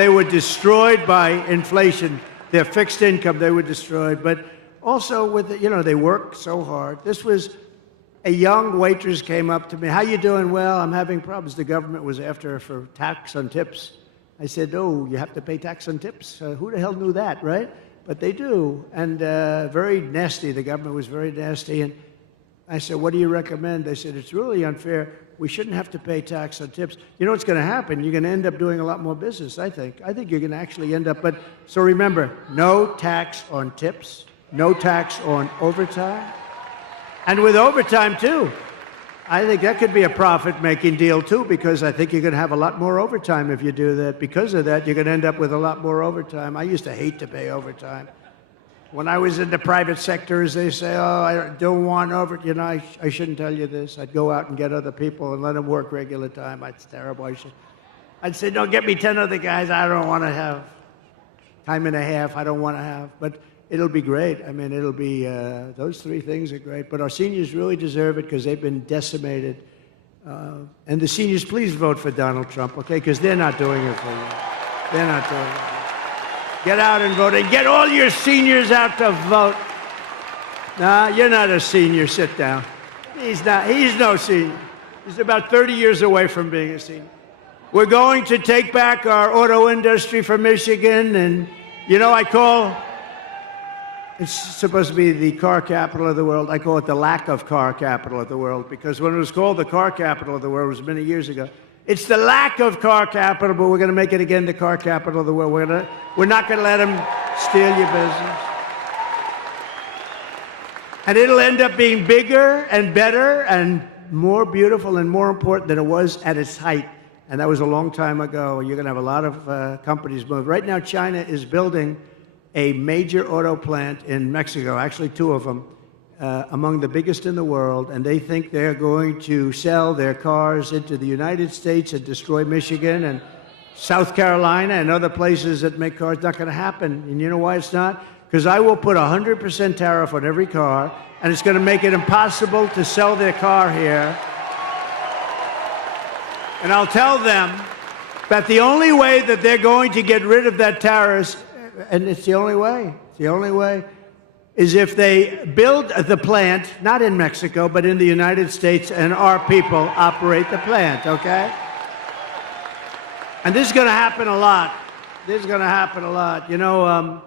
were destroyed by inflation. Their fixed income, they were destroyed. But also, you know, they worked so hard. This was a young waitress came up to me. How you doing? Well, I'm having problems. The government was after her for tax on tips. I said, oh, you have to pay tax on tips? Who the hell knew that, right? But they do. And very nasty. The government was very nasty. And I said, what do you recommend? They said, it's really unfair. We shouldn't have to pay tax on tips. You know what's going to happen? You're going to end up doing a lot more business, I think. I think you're going to actually end up. But so remember, no tax on tips, no tax on overtime. And with overtime, too, I think that could be a profit-making deal, too, because I think you're going to have a lot more overtime if you do that. Because of that, you're going to end up with a lot more overtime. I used to hate to pay overtime. When I was in the private sector, as they say, oh, I don't want overtime. You know, I shouldn't tell you this. I'd go out and get other people and let them work regular time. It's terrible. I'd say, no, get me 10 other guys. I don't want to have time and a half. I don't want to have. But it'll be great. I mean, it'll be, those three things are great. But our seniors really deserve it because they've been decimated. And the seniors, please vote for Donald Trump, okay? Because they're not doing it for you. They're not doing it. Get out and vote. And get all your seniors out to vote. Nah, you're not a senior. Sit down. He's not. He's no senior. He's about 30 years away from being a senior. We're going to take back our auto industry from Michigan. And, you know, it's supposed to be the car capital of the world. I call it the lack of car capital of the world, because when it was called the car capital of the world, it was many years ago. It's the lack of car capital, but we're going to make it again the car capital of the world. We're not going to let them steal your business. And it'll end up being bigger and better and more beautiful and more important than it was at its height. And that was a long time ago. You're going to have a lot of companies move. Right now, China is building a major auto plant in Mexico, actually two of them, among the biggest in the world, and they think they're going to sell their cars into the United States and destroy Michigan and South Carolina and other places that make cars. Not going to happen. And you know why it's not? Because I will put 100% tariff on every car, and it's going to make it impossible to sell their car here. And I'll tell them that the only way that they're going to get rid of that tariff, and it's the only way, is if they build the plant, not in Mexico, but in the United States, and our people operate the plant, okay? And this is going to happen a lot. This is going to happen a lot. You know,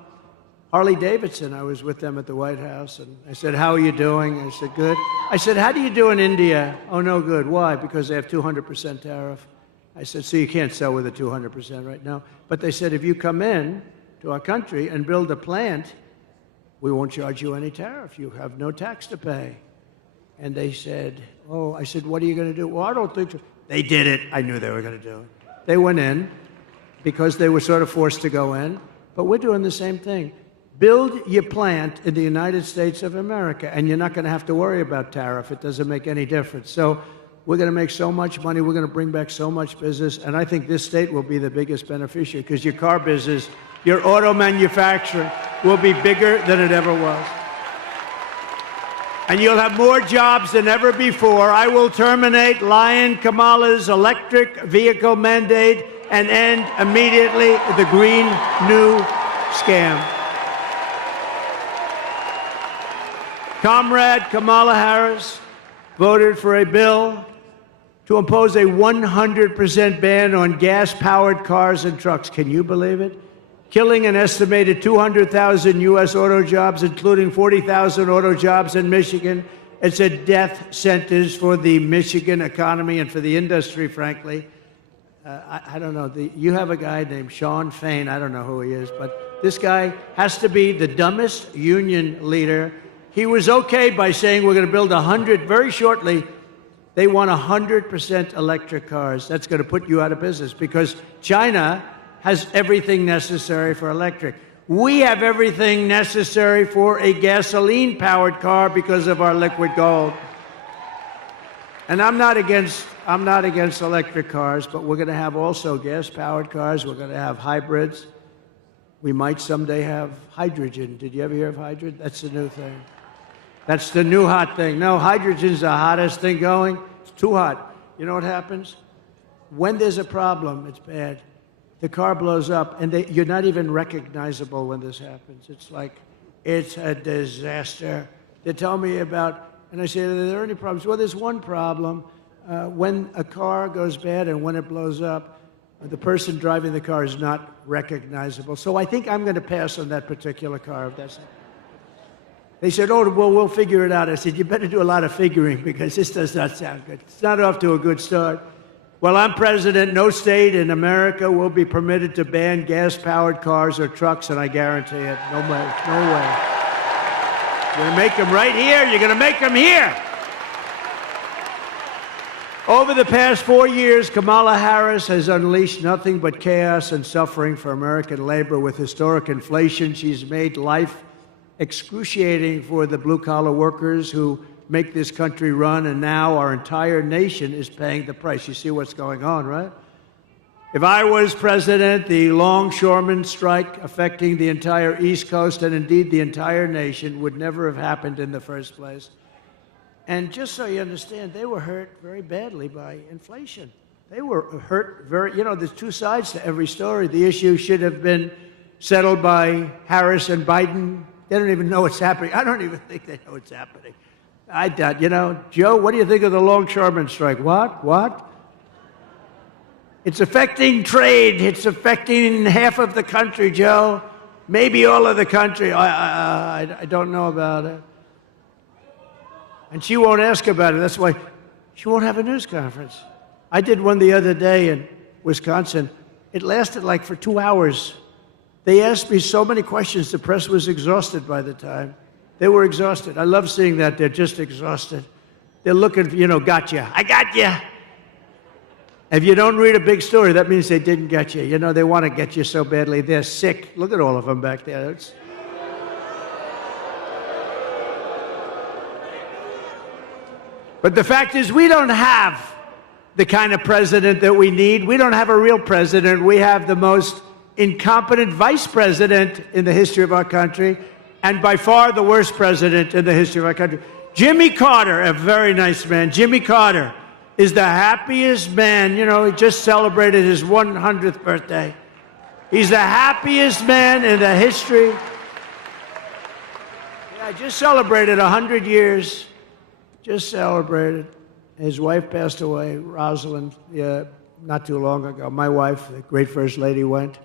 Harley Davidson, I was with them at the White House, and I said, how are you doing? I said, good. I said, how do you do in India? Oh, no good. Why? Because they have 200% tariff. I said, so you can't sell with a 200% right now. But they said, if you come in to our country and build a plant, we won't charge you any tariff. You have no tax to pay. And they said, oh, I said, what are you going to do? Well, I don't think so. They did it. I knew they were going to do it. They went in because they were sort of forced to go in. But we're doing the same thing. Build your plant in the United States of America, and you're not going to have to worry about tariff. It doesn't make any difference. So we're going to make so much money. We're going to bring back so much business. And I think this state will be the biggest beneficiary because your car business, your auto manufacturing will be bigger than it ever was. And you'll have more jobs than ever before. I will terminate Lion Kamala's electric vehicle mandate and end immediately the Green New Scam. Comrade Kamala Harris voted for a bill to impose a 100% ban on gas-powered cars and trucks. Can you believe it? Killing an estimated 200,000 U.S. auto jobs, including 40,000 auto jobs in Michigan. It's a death sentence for the Michigan economy and for the industry, frankly. I don't know. You have a guy named Sean Fain. I don't know who he is, but this guy has to be the dumbest union leader. He was okay by saying we're going to build 100 very shortly. They want 100% electric cars. That's going to put you out of business because China has everything necessary for electric. We have everything necessary for a gasoline-powered car because of our liquid gold. And I'm not against electric cars, but we're going to have also gas-powered cars. We're going to have hybrids. We might someday have hydrogen. Did you ever hear of hydrogen? That's the new thing. That's the new hot thing. No, hydrogen's the hottest thing going. It's too hot. You know what happens? When there's a problem, it's bad. The car blows up, and you're not even recognizable when this happens. It's like, it's a disaster. They tell me about, and I say, are there any problems? Well, there's one problem. When a car goes bad and when it blows up, the person driving the car is not recognizable. So I think I'm going to pass on that particular car. If that's it. They said, oh, well, we'll figure it out. I said, you better do a lot of figuring because this does not sound good. It's not off to a good start. While I'm president, no state in America will be permitted to ban gas-powered cars or trucks, and I guarantee it. No way. No way. You're going to make them right here. You're going to make them here. Over the past 4 years, Kamala Harris has unleashed nothing but chaos and suffering for American labor. With historic inflation, she's made life excruciating for the blue-collar workers who make this country run, and now our entire nation is paying the price. You see what's going on, right? If I was president, the longshoremen strike affecting the entire East Coast and indeed the entire nation would never have happened in the first place. And just so you understand, they were hurt very badly by inflation. They were hurt very, there's two sides to every story. The issue should have been settled by Harris and Biden. They don't even know what's happening. I don't even think they know what's happening. I doubt, Joe, what do you think of the longshoremen strike? What? It's affecting trade. It's affecting half of the country, Joe. Maybe all of the country. I don't know about it. And she won't ask about it. That's why she won't have a news conference. I did one the other day in Wisconsin. It lasted like for 2 hours. They asked me so many questions, the press was exhausted by the time. They were exhausted. I love seeing that. They're just exhausted. They're looking, gotcha. I got you. If you don't read a big story, that means they didn't get you. They want to get you so badly. They're sick. Look at all of them back there. But the fact is, we don't have the kind of president that we need. We don't have a real president. We have the most incompetent vice president in the history of our country, and by far the worst president in the history of our country. Jimmy Carter, a very nice man. Jimmy Carter is the happiest man. He just celebrated his 100th birthday. He's the happiest man in the history. Yeah, just celebrated 100 years. Just celebrated. His wife passed away, Rosalind, not too long ago. My wife, the great First Lady, went.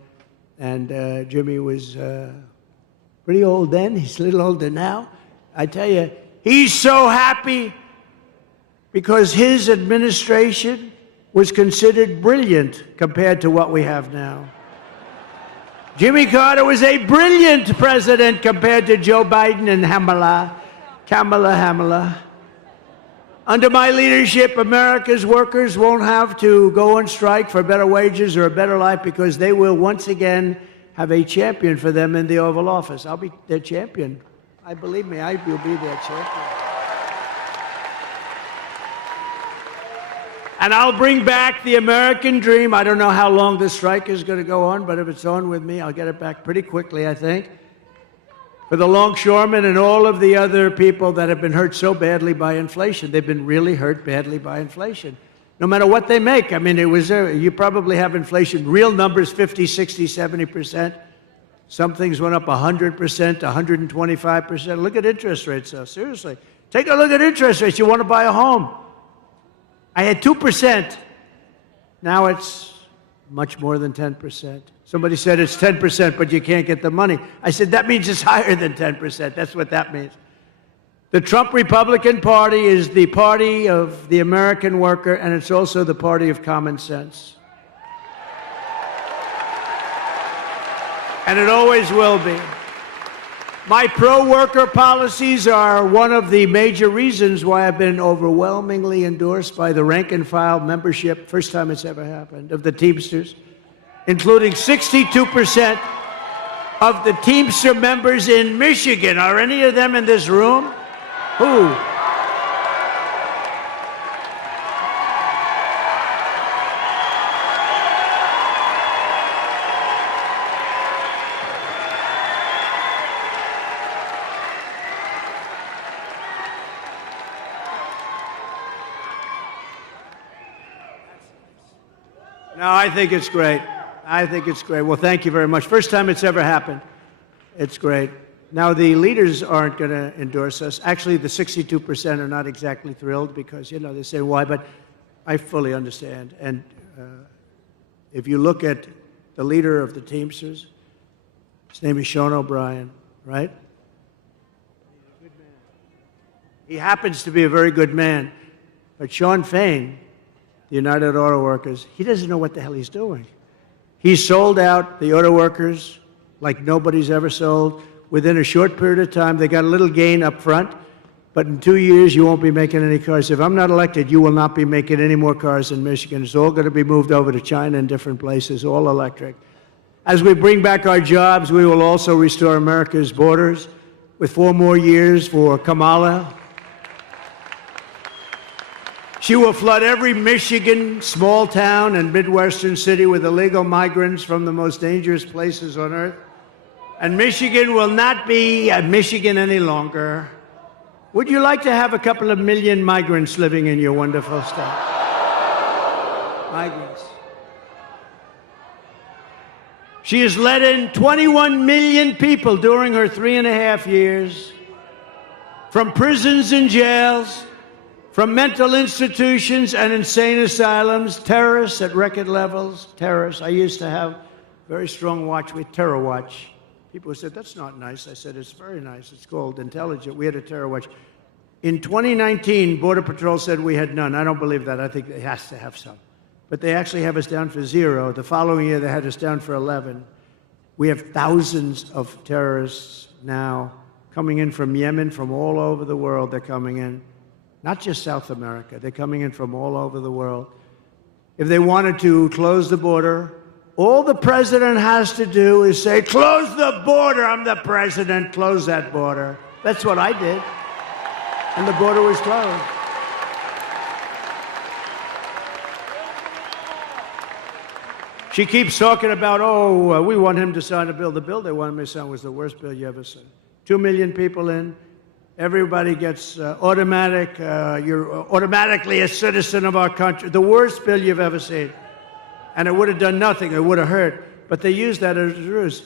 And Jimmy was pretty old then. He's a little older now. I tell you, he's so happy because his administration was considered brilliant compared to what we have now. Jimmy Carter was a brilliant president compared to Joe Biden and Kamala. Under my leadership, America's workers won't have to go on strike for better wages or a better life because they will once again have a champion for them in the Oval Office. I'll be their champion. Believe me, I will be their champion. And I'll bring back the American dream. I don't know how long this strike is going to go on, but if it's on with me, I'll get it back pretty quickly, I think. For the longshoremen and all of the other people that have been hurt so badly by inflation. They've been really hurt badly by inflation. No matter what they make. I mean, you probably have inflation, real numbers, 50, 60, 70%. Some things went up 100%, 125%. Look at interest rates, though. Seriously. Take a look at interest rates. You want to buy a home. I had 2%. Now it's much more than 10%. Somebody said it's 10%, but you can't get the money. I said, that means it's higher than 10%. That's what that means. The Trump Republican Party is the party of the American worker, and it's also the party of common sense. And it always will be. My pro-worker policies are one of the major reasons why I've been overwhelmingly endorsed by the rank-and-file membership, first time it's ever happened, of the Teamsters, including 62% of the Teamster members in Michigan. Are any of them in this room? Who? No, I think it's great. I think it's great. Well, thank you very much. First time it's ever happened. It's great. Now, the leaders aren't going to endorse us. Actually, the 62% are not exactly thrilled because, they say why, but I fully understand. And if you look at the leader of the Teamsters, his name is Sean O'Brien, right? He's a good man. He happens to be a very good man. But Sean Fain, the United Auto Workers, he doesn't know what the hell he's doing. He sold out the auto workers like nobody's ever sold. Within a short period of time, they got a little gain up front, but in 2 years, you won't be making any cars. If I'm not elected, you will not be making any more cars in Michigan. It's all going to be moved over to China and different places, all electric. As we bring back our jobs, we will also restore America's borders with 4 more years for Kamala. She will flood every Michigan small town and Midwestern city with illegal migrants from the most dangerous places on earth. And Michigan will not be Michigan any longer. Would you like to have a couple of million migrants living in your wonderful state? Migrants. She has let in 21 million people during her 3.5 years from prisons and jails, from mental institutions and insane asylums, terrorists at record levels, terrorists. I used to have a very strong watch with Terror Watch. People said, that's not nice. I said, it's very nice. It's called Intelligent. We had a terror watch. In 2019, Border Patrol said we had none. I don't believe that. I think it has to have some. But they actually have us down for 0. The following year, they had us down for 11. We have thousands of terrorists now coming in from Yemen, from all over the world. They're coming in. Not just South America. They're coming in from all over the world. If they wanted to close the border, all the president has to do is say, close the border. I'm the president. Close that border. That's what I did. And the border was closed. She keeps talking about, we want him to sign a bill. The bill they wanted me to sign was the worst bill you ever seen. 2 million people in. Everybody gets you're automatically a citizen of our country. The worst bill you've ever seen. And it would have done nothing. It would have hurt. But they use that as a ruse.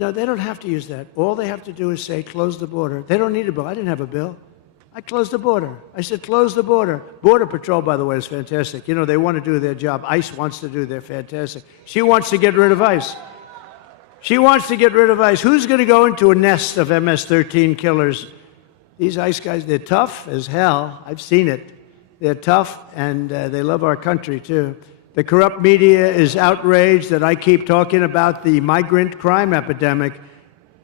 No, they don't have to use that. All they have to do is say, close the border. They don't need a bill. I didn't have a bill. I closed the border. I said, close the border. Border Patrol, by the way, is fantastic. They want to do their job. ICE wants to do their fantastic. She wants to get rid of ICE. She wants to get rid of ICE. Who's going to go into a nest of MS-13 killers? These ICE guys, they're tough as hell. I've seen it. They're tough, and they love our country, too. The corrupt media is outraged that I keep talking about the migrant crime epidemic.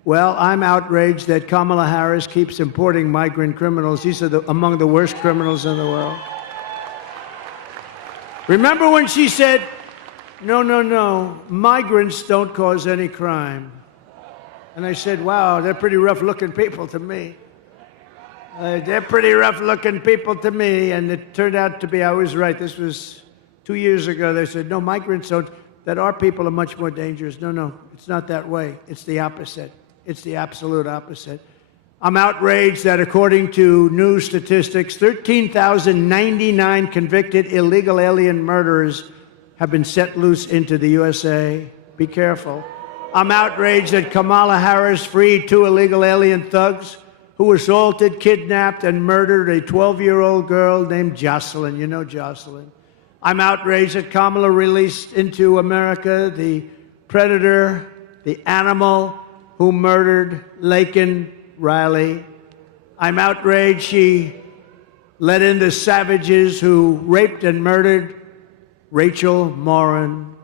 Well, I'm outraged that Kamala Harris keeps importing migrant criminals. These are among the worst criminals in the world. Remember when she said, no, migrants don't cause any crime. And I said, wow, they're pretty rough-looking people to me. They're pretty rough-looking people to me. And it turned out to be, I was right. This was 2 years ago. They said, no, migrants don't, that our people are much more dangerous. No, it's not that way. It's the opposite. It's the absolute opposite. I'm outraged that according to new statistics, 13,099 convicted illegal alien murderers have been set loose into the USA. Be careful. I'm outraged that Kamala Harris freed 2 illegal alien thugs who assaulted, kidnapped, and murdered a 12-year-old girl named Jocelyn. You know Jocelyn. I'm outraged that Kamala released into America the predator, the animal who murdered Laken Riley. I'm outraged she let in the savages who raped and murdered Rachel Morin.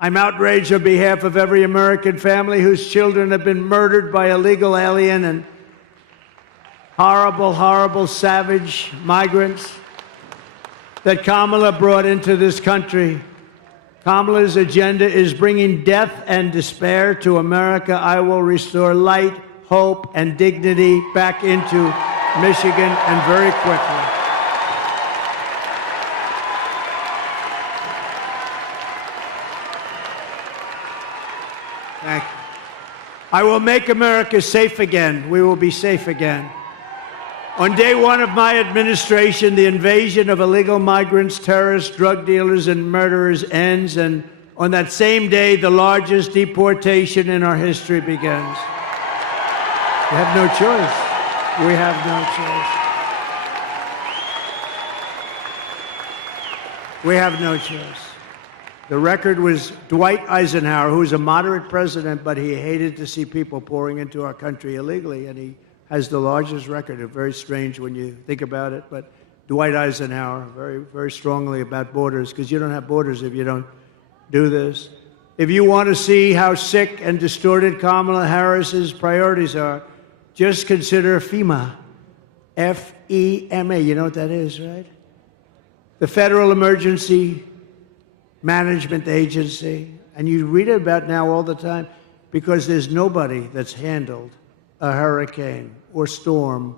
I'm outraged on behalf of every American family whose children have been murdered by illegal alien and horrible, horrible, savage migrants that Kamala brought into this country. Kamala's agenda is bringing death and despair to America. I will restore light, hope, and dignity back into Michigan, and very quickly. Thank you. I will make America safe again. We will be safe again. On day one of my administration, the invasion of illegal migrants, terrorists, drug dealers, and murderers ends, and on that same day, the largest deportation in our history begins. We have no choice. We have no choice. We have no choice. The record was Dwight Eisenhower, who was a moderate president, but he hated to see people pouring into our country illegally, and he has the largest record. It's very strange when you think about it, but Dwight Eisenhower, very, very strongly about borders, because you don't have borders if you don't do this. If you want to see how sick and distorted Kamala Harris's priorities are, just consider FEMA, F-E-M-A. You know what that is, right? The Federal Emergency Management Agency. And you read about now all the time because there's nobody that's handled a hurricane or storm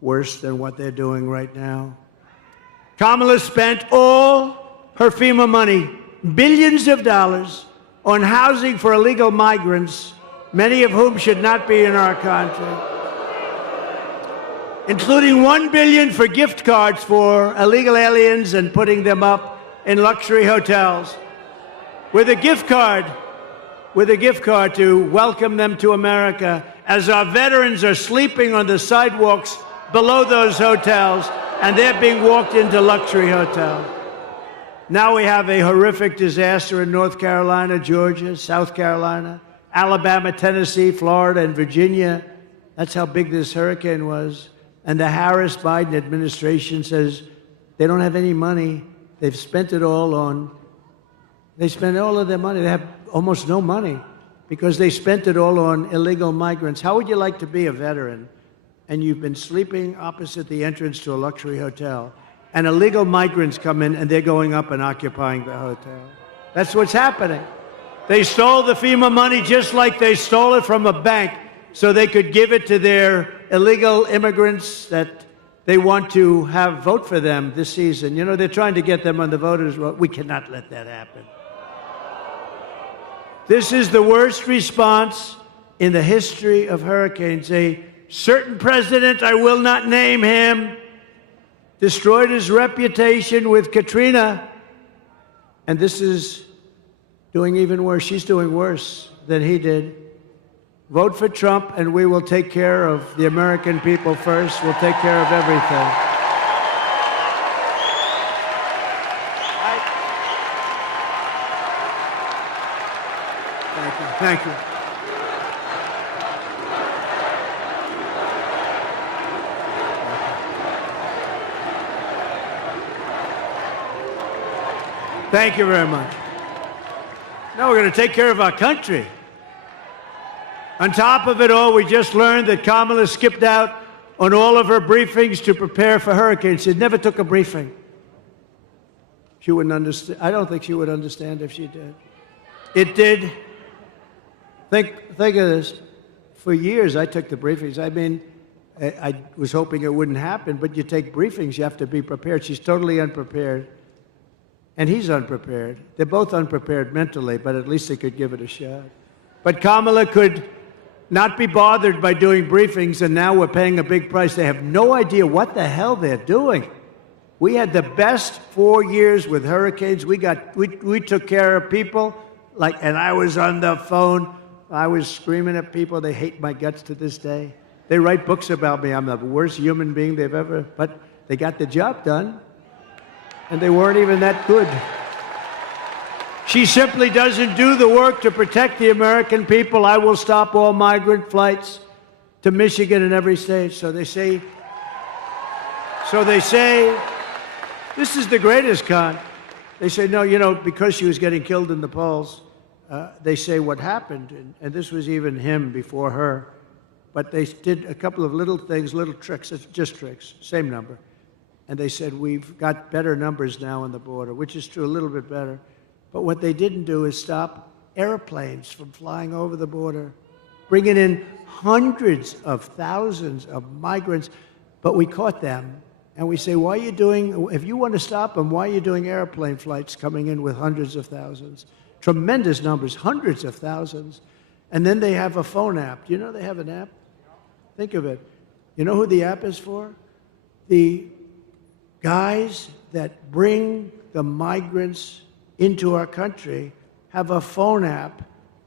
worse than what they're doing right now. Kamala spent all her FEMA money, billions of dollars, on housing for illegal migrants, many of whom should not be in our country, including $1 billion for gift cards for illegal aliens and putting them up in luxury hotels with a gift card to welcome them to America as our veterans are sleeping on the sidewalks below those hotels and they're being walked into luxury hotels. Now we have a horrific disaster in North Carolina, Georgia, South Carolina, Alabama, Tennessee, Florida, and Virginia. That's how big this hurricane was. And the Harris-Biden administration says they don't have any money. They've spent it all on, they spent all of their money. They have almost no money because they spent it all on illegal migrants. How would you like to be a veteran and you've been sleeping opposite the entrance to a luxury hotel and illegal migrants come in and they're going up and occupying the hotel? That's what's happening. They stole the FEMA money just like they stole it from a bank so they could give it to their illegal immigrants that they want to have vote for them this season. You know, they're trying to get them on the voters' roll. We cannot let that happen. This is the worst response in the history of hurricanes. A certain president, I will not name him, destroyed his reputation with Katrina. And this is doing even worse. She's doing worse than he did. Vote for Trump, and we will take care of the American people first. We'll take care of everything. Thank you. Thank you. Thank you very much. Now we're going to take care of our country. On top of it all, we just learned that Kamala skipped out on all of her briefings to prepare for hurricanes. She never took a briefing. She wouldn't understand. I don't think she would understand if she did. It did. Think of this. For years, I took the briefings. I mean, I was hoping it wouldn't happen, but you take briefings, you have to be prepared. She's totally unprepared. And he's unprepared. They're both unprepared mentally, but at least they could give it a shot. But Kamala could not be bothered by doing briefings, and now we're paying a big price. They have no idea what the hell they're doing. We had the best 4 years with hurricanes. We took care of people, and I was on the phone. I was screaming at people. They hate my guts to this day. They write books about me. I'm the worst human being they've ever, but they got the job done, and they weren't even that good. She simply doesn't do the work to protect the American people. I will stop all migrant flights to Michigan and every state. So they say, this is the greatest con. They say, no, because she was getting killed in the polls, they say what happened, and this was even him before her, but they did a couple of little things, little tricks, it's just tricks, same number. And they said, we've got better numbers now on the border, which is true, a little bit better. But what they didn't do is stop airplanes from flying over the border, bringing in hundreds of thousands of migrants. But we caught them, and we say, why are you doing, if you want to stop them, why are you doing airplane flights coming in with hundreds of thousands? Tremendous numbers, hundreds of thousands. And then they have a phone app. Do you know they have an app? Think of it. You know who the app is for? The guys that bring the migrants into our country have a phone app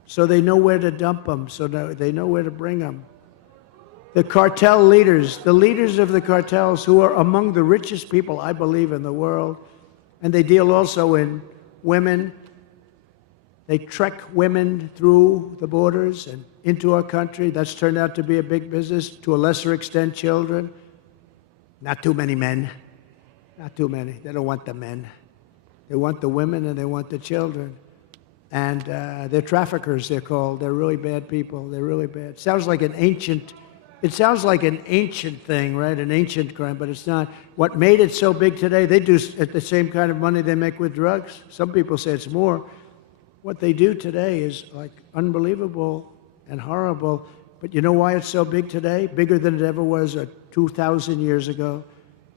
so they know where to dump them, so they know where to bring them. The cartel leaders, the leaders of the cartels who are among the richest people, I believe, in the world, and they deal also in women. They trek women through the borders and into our country. That's turned out to be a big business, to a lesser extent, children. Not too many men. Not too many. They don't want the men. They want the women and they want the children. And they're traffickers, they're called. They're really bad people. They're really bad. It sounds like an ancient thing, right? An ancient crime, but it's not. What made it so big today, they do at the same kind of money they make with drugs. Some people say it's more. What they do today is like unbelievable and horrible. But you know why it's so big today? Bigger than it ever was 2,000 years ago?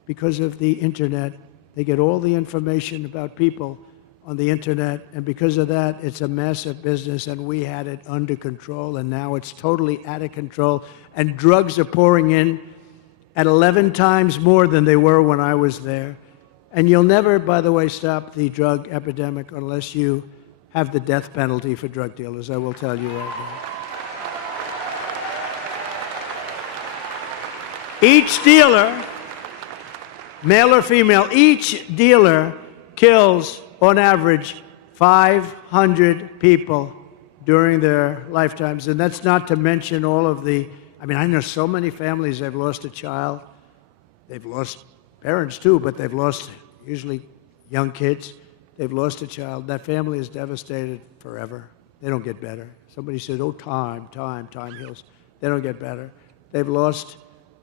Because of the internet. They get all the information about people on the internet, and because of that, it's a massive business, and we had it under control, and now it's totally out of control, and drugs are pouring in at 11 times more than they were when I was there. And you'll never, by the way, stop the drug epidemic unless you have the death penalty for drug dealers, I will tell you right now. Each dealer, male or female, each dealer kills, on average, 500 people during their lifetimes. And that's not to mention all of the, I know so many families, they've lost a child. They've lost parents too, but they've lost usually young kids. They've lost a child. That family is devastated forever. They don't get better. Somebody said, oh, time heals. They don't get better. They've lost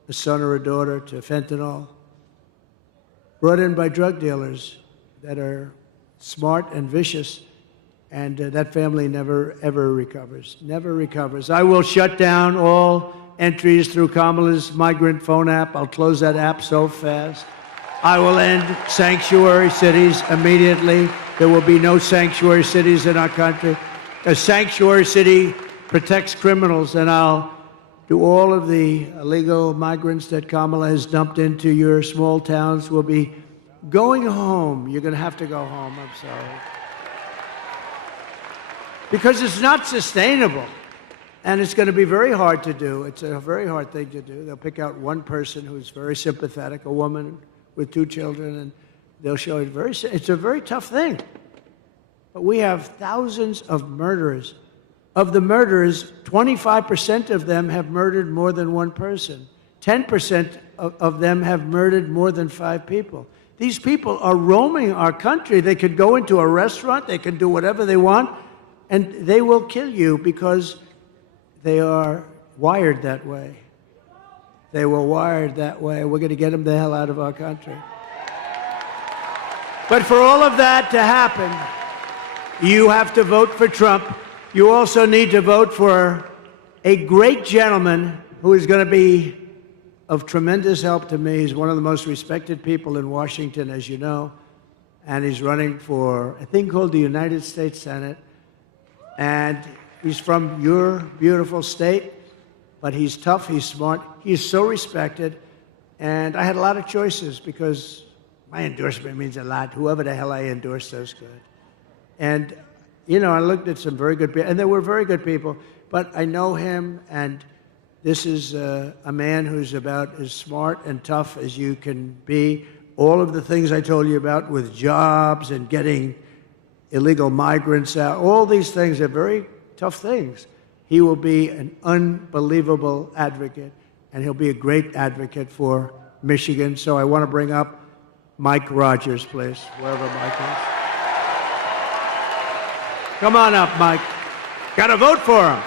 a son or a daughter to fentanyl, brought in by drug dealers that are smart and vicious, and that family never, ever recovers. Never recovers. I will shut down all entries through Kamala's migrant phone app. I'll close that app so fast. I will end sanctuary cities immediately. There will be no sanctuary cities in our country. A sanctuary city protects criminals, and I'll do all of the illegal migrants that Kamala has dumped into your small towns will be going home. You're going to have to go home. I'm sorry. Because it's not sustainable. And it's going to be very hard to do. It's a very hard thing to do. They'll pick out one person who's very sympathetic, a woman with 2 children, and they'll show it it's a very tough thing. But we have thousands of murderers. Of the murderers, 25% of them have murdered more than one person. 10% of them have murdered more than 5 people. These people are roaming our country. They could go into a restaurant, they can do whatever they want, and they will kill you because they are wired that way. They were wired that way. We're going to get them the hell out of our country. But for all of that to happen, you have to vote for Trump. You also need to vote for a great gentleman who is going to be of tremendous help to me. He's one of the most respected people in Washington, as you know, and he's running for a thing called the United States Senate. And he's from your beautiful state, but he's tough, he's smart, he's so respected. And I had a lot of choices because my endorsement means a lot. Whoever the hell I endorse does good. And, you know, I looked at some very good people, and they were very good people, but I know him, and this is a man who's about as smart and tough as you can be. All of the things I told you about with jobs and getting illegal migrants out, all these things are very tough things. He will be an unbelievable advocate, and he'll be a great advocate for Michigan. So I want to bring up Mike Rogers, please, wherever Mike is. Come on up, Mike. Got to vote for him.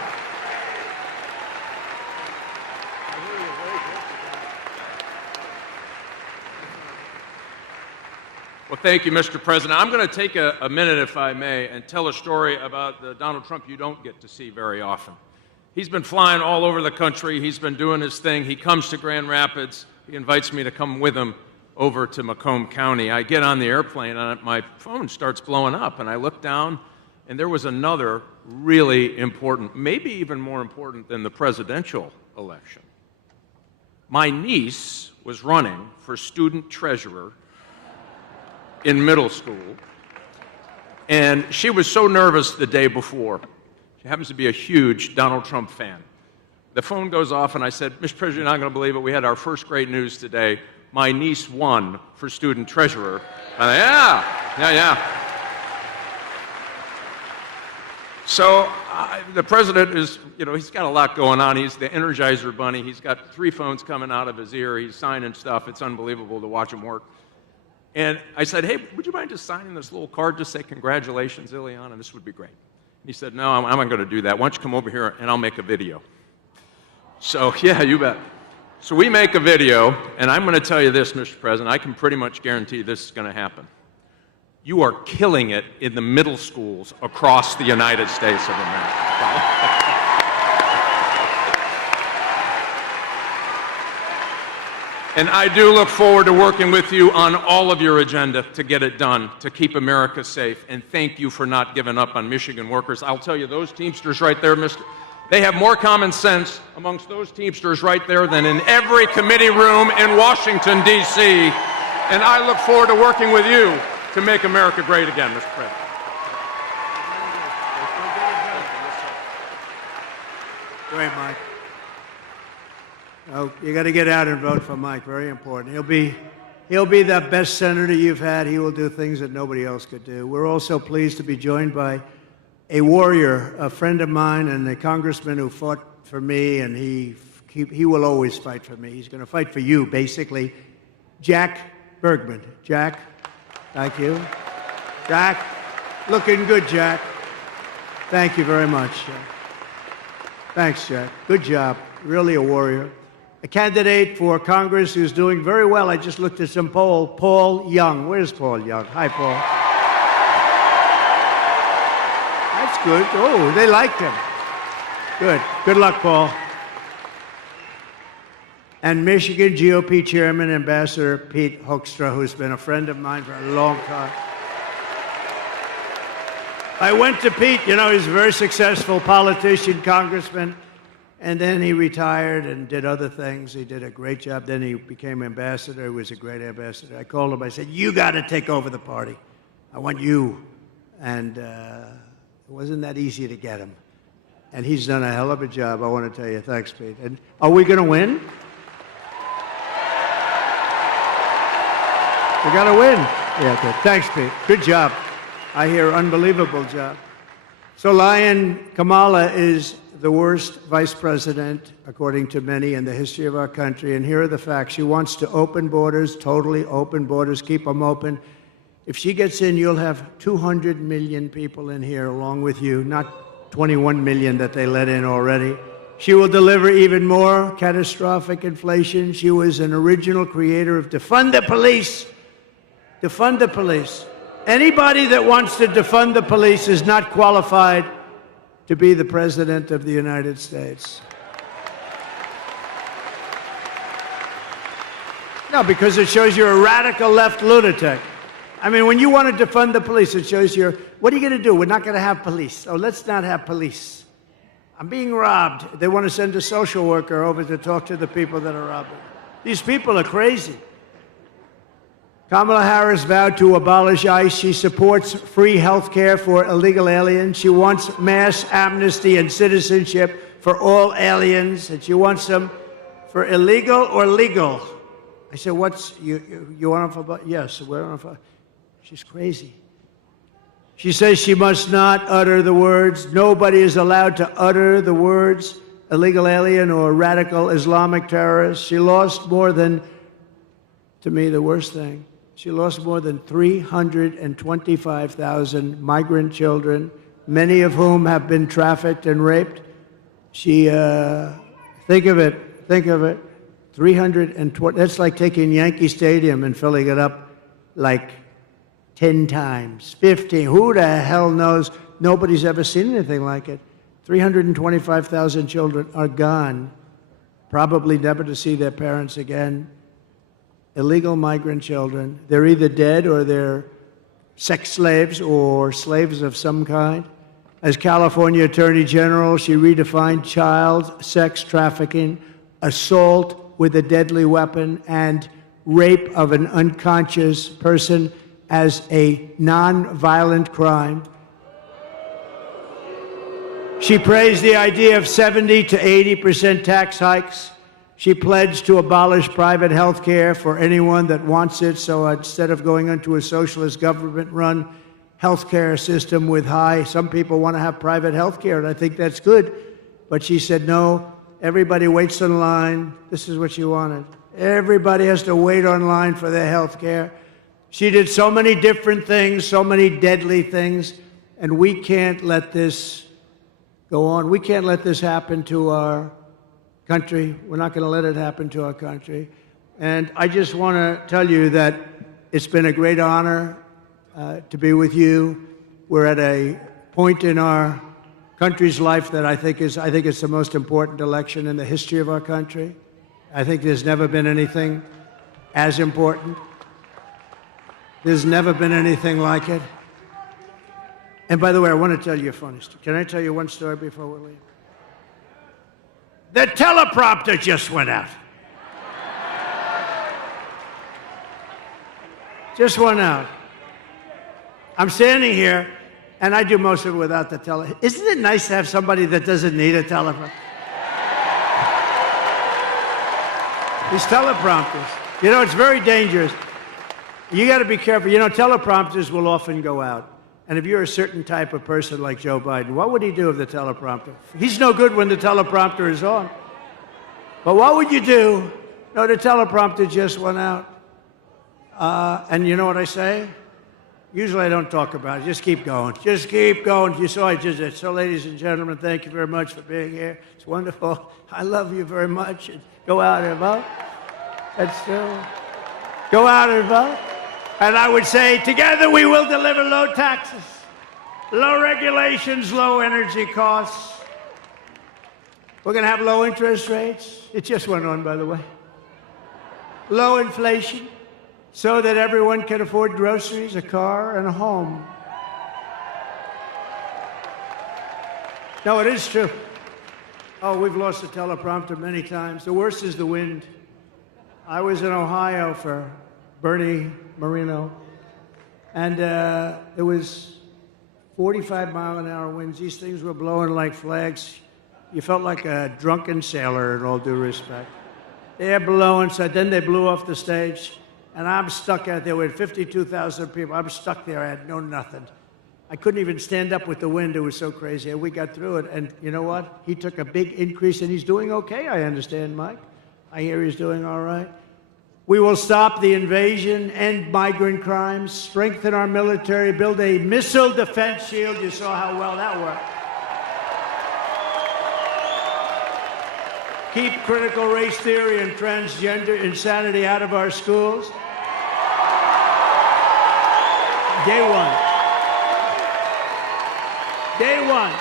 Well, thank you, Mr. President. I'm going to take a minute, if I may, and tell a story about the Donald Trump you don't get to see very often. He's been flying all over the country. He's been doing his thing. He comes to Grand Rapids. He invites me to come with him over to Macomb County. I get on the airplane, and my phone starts blowing up, and I look down, and there was another really important, maybe even more important than the presidential election. My niece was running for student treasurer in middle school, and she was so nervous the day before. She happens to be a huge Donald Trump fan. The phone goes off, and I said, Mr. President, you're not going to believe it. We had our first great news today. My niece won for student treasurer. And yeah. So the president is, you know, he's got a lot going on. He's the Energizer Bunny. He's got 3 phones coming out of his ear. He's signing stuff. It's unbelievable to watch him work. And I said, hey, would you mind just signing this little card, just say congratulations, Ileana? This would be great. And he said, no, I'm not going to do that. Why don't you come over here and I'll make a video. So, yeah, you bet. So we make a video, and I'm going to tell you this, Mr. President, I can pretty much guarantee this is going to happen. You are killing it in the middle schools across the United States of America. And I do look forward to working with you on all of your agenda to get it done, to keep America safe. And thank you for not giving up on Michigan workers. I'll tell you, those Teamsters right there, they have more common sense amongst those Teamsters right there than in every committee room in Washington, D.C. And I look forward to working with you to make America great again, Mr. President. Great, Mike. Oh, you got to get out and vote for Mike. Very important. He'll be the best senator you've had. He will do things that nobody else could do. We're also pleased to be joined by a warrior, a friend of mine, and a congressman who fought for me, and he will always fight for me. He's going to fight for you, basically. Jack Bergman. Jack, thank you. Jack, looking good, Jack. Thank you very much. Thanks, Jack. Good job. Really a warrior. A candidate for Congress who's doing very well. I just looked at some poll. Paul Young. Where's Paul Young? Hi, Paul. That's good. Oh, they liked him. Good. Good luck, Paul. And Michigan GOP Chairman, Ambassador Pete Hoekstra, who's been a friend of mine for a long time. I went to Pete. You know, he's a very successful politician, congressman. And then he retired and did other things. He did a great job. Then he became ambassador. He was a great ambassador. I called him. I said, you got to take over the party. I want you. And it wasn't that easy to get him. And he's done a hell of a job. I want to tell you. Thanks, Pete. And are we going to win? We got to win. Yeah, good. Thanks, Pete. Good job. I hear unbelievable job. So Lion Kamala is the worst vice president, according to many, in the history of our country. And here are the facts. She wants to open borders, totally open borders, keep them open. If she gets in, you'll have 200 million people in here along with you, not 21 million that they let in already. She will deliver even more catastrophic inflation. She was an original creator of defund the police. Defund the police. Anybody that wants to defund the police is not qualified to be the President of the United States. No, because it shows you're a radical left lunatic. I mean, when you want to defund the police, it shows what are you going to do? We're not going to have police. Oh, let's not have police. I'm being robbed. They want to send a social worker over to talk to the people that are robbing. These people are crazy. Kamala Harris vowed to abolish ICE. She supports free health care for illegal aliens. She wants mass amnesty and citizenship for all aliens. And she wants them for illegal or legal. I said, you want them for, yes, we're on for, she's crazy. She says she must not utter the words. Nobody is allowed to utter the words illegal alien or radical Islamic terrorist. She lost more than, to me, the worst thing. She lost more than 325,000 migrant children, many of whom have been trafficked and raped. She, think of it, 320, that's like taking Yankee Stadium and filling it up like 10 times, 15. Who the hell knows? Nobody's ever seen anything like it. 325,000 children are gone, probably never to see their parents again. Illegal migrant children. They're either dead or they're sex slaves or slaves of some kind. As California Attorney General, she redefined child sex trafficking, assault with a deadly weapon, and rape of an unconscious person as a non-violent crime. She praised the idea of 70 to 80% tax hikes. She pledged to abolish private health care for anyone that wants it. So instead of going into a socialist government-run health care system with some people want to have private health care, and I think that's good. But she said, no, everybody waits in line. This is what she wanted. Everybody has to wait online for their health care. She did so many different things, so many deadly things, and we can't let this go on. We can't let this happen to our country. We're not going to let it happen to our country. And I just want to tell you that it's been a great honor to be with you. We're at a point in our country's life that I think it's the most important election in the history of our country. I think there's never been anything as important. There's never been anything like it. And by the way, I want to tell you a funny story. Can I tell you one story before we leave? The teleprompter just went out. Just went out. I'm standing here, and I do most of it without the teleprompter. Isn't it nice to have somebody that doesn't need a teleprompter? These teleprompters. You know, it's very dangerous. You got to be careful. You know, teleprompters will often go out. And if you're a certain type of person like Joe Biden, what would he do with the teleprompter? He's no good when the teleprompter is on. But what would you do? No, the teleprompter just went out. And you know what I say? Usually I don't talk about it. Just keep going. Just keep going. You saw I just did. So, ladies and gentlemen, thank you very much for being here. It's wonderful. I love you very much. And go out and vote. Go out and vote. And I would say, together we will deliver low taxes, low regulations, low energy costs. We're going to have low interest rates. It just went on, by the way. Low inflation, so that everyone can afford groceries, a car, and a home. No, it is true. Oh, we've lost the teleprompter many times. The worst is the wind. I was in Ohio for Bernie Moreno, and there was 45-mile-an-hour winds. These things were blowing like flags. You felt like a drunken sailor, in all due respect. They're blowing, so then they blew off the stage, and I'm stuck out there with 52,000 people. I'm stuck there. I had no nothing. I couldn't even stand up with the wind. It was so crazy. And we got through it. And you know what? He took a big increase, and he's doing okay, I understand, Mike. I hear he's doing all right. We will stop the invasion, end migrant crimes, strengthen our military, build a missile defense shield. You saw how well that worked. Keep critical race theory and transgender insanity out of our schools. Day one. Day one.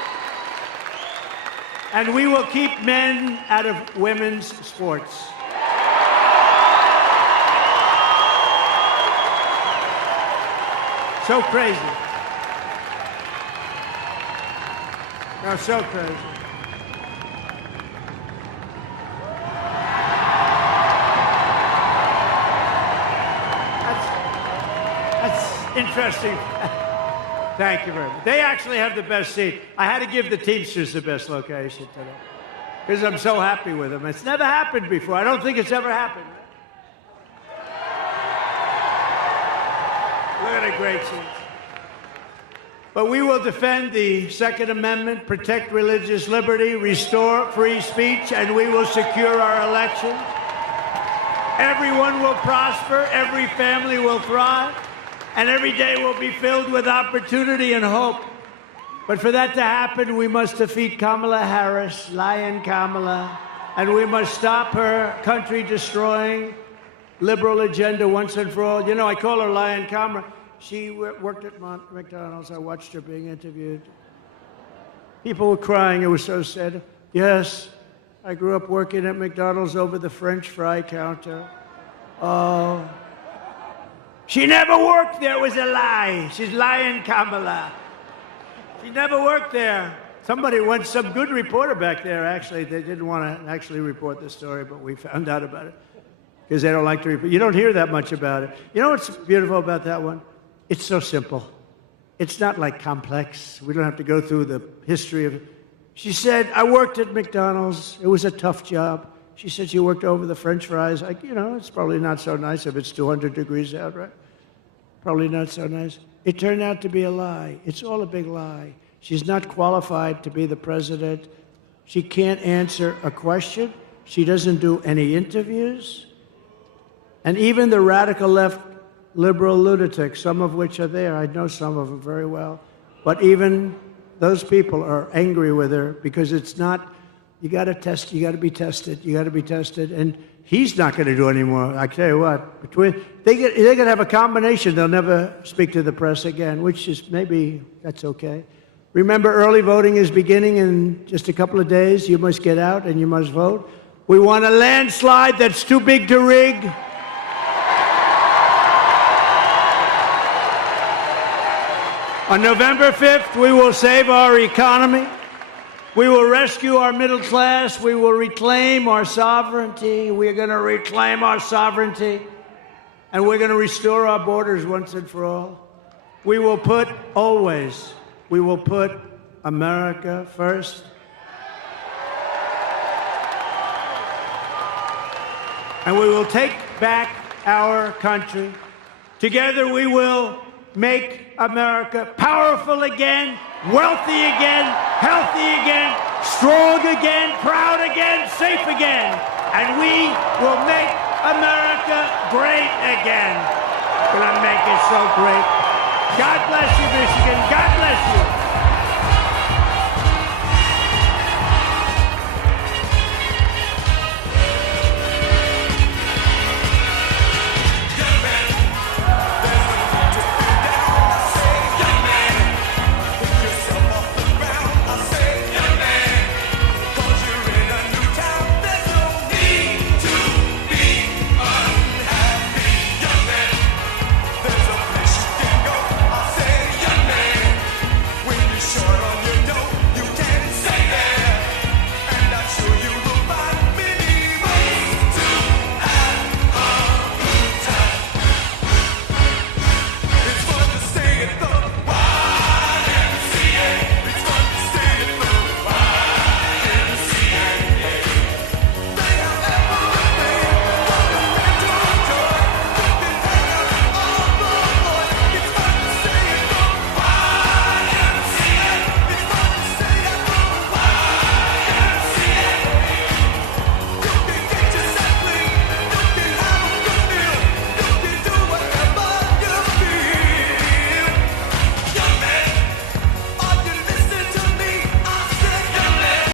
And we will keep men out of women's sports. So crazy. No, so crazy. That's interesting. Thank you very much. They actually have the best seat. I had to give the Teamsters the best location today because I'm so happy with them. It's never happened before. I don't think it's ever happened. Look at the great seats. But we will defend the Second Amendment, protect religious liberty, restore free speech, and we will secure our elections. Everyone will prosper, every family will thrive, and every day will be filled with opportunity and hope. But for that to happen, we must defeat Kamala Harris, Lion Kamala, and we must stop her country-destroying liberal agenda once and for all. You know, I call her Lion Kamala. She worked at McDonald's. I watched her being interviewed. People were crying. It was so sad. Yes, I grew up working at McDonald's over the French fry counter. Oh. She never worked there. It was a lie. She's Lion Kamala. She never worked there. Somebody went, some good reporter back there, actually. They didn't want to actually report the story, but we found out about it because they don't like to report. You don't hear that much about it. You know what's beautiful about that one? It's so simple. It's not like complex. We don't have to go through the history of it. She said, I worked at McDonald's. It was a tough job. She said she worked over the French fries. Like, you know, it's probably not so nice if it's 200 degrees out, right? Probably not so nice. It turned out to be a lie. It's all a big lie. She's not qualified to be the president. She can't answer a question. She doesn't do any interviews. And even the radical left liberal lunatics, some of which are there, I know some of them very well, but even those people are angry with her because it's not, you got to test, you got to be tested, you got to be tested, and he's not going to do any more. I tell you what, they're going to have a combination. They'll never speak to the press again, which is maybe that's okay. Remember, early voting is beginning in just a couple of days. You must get out and you must vote. We want a landslide that's too big to rig. On November 5th, we will save our economy. We will rescue our middle class. We will reclaim our sovereignty. We're going to reclaim our sovereignty. And we're going to restore our borders once and for all. We will put America first. And we will take back our country. Together we will make America powerful again, wealthy again, healthy again, strong again, proud again, safe again. And we will make America great again. We're going to make it so great. God bless you, Michigan. God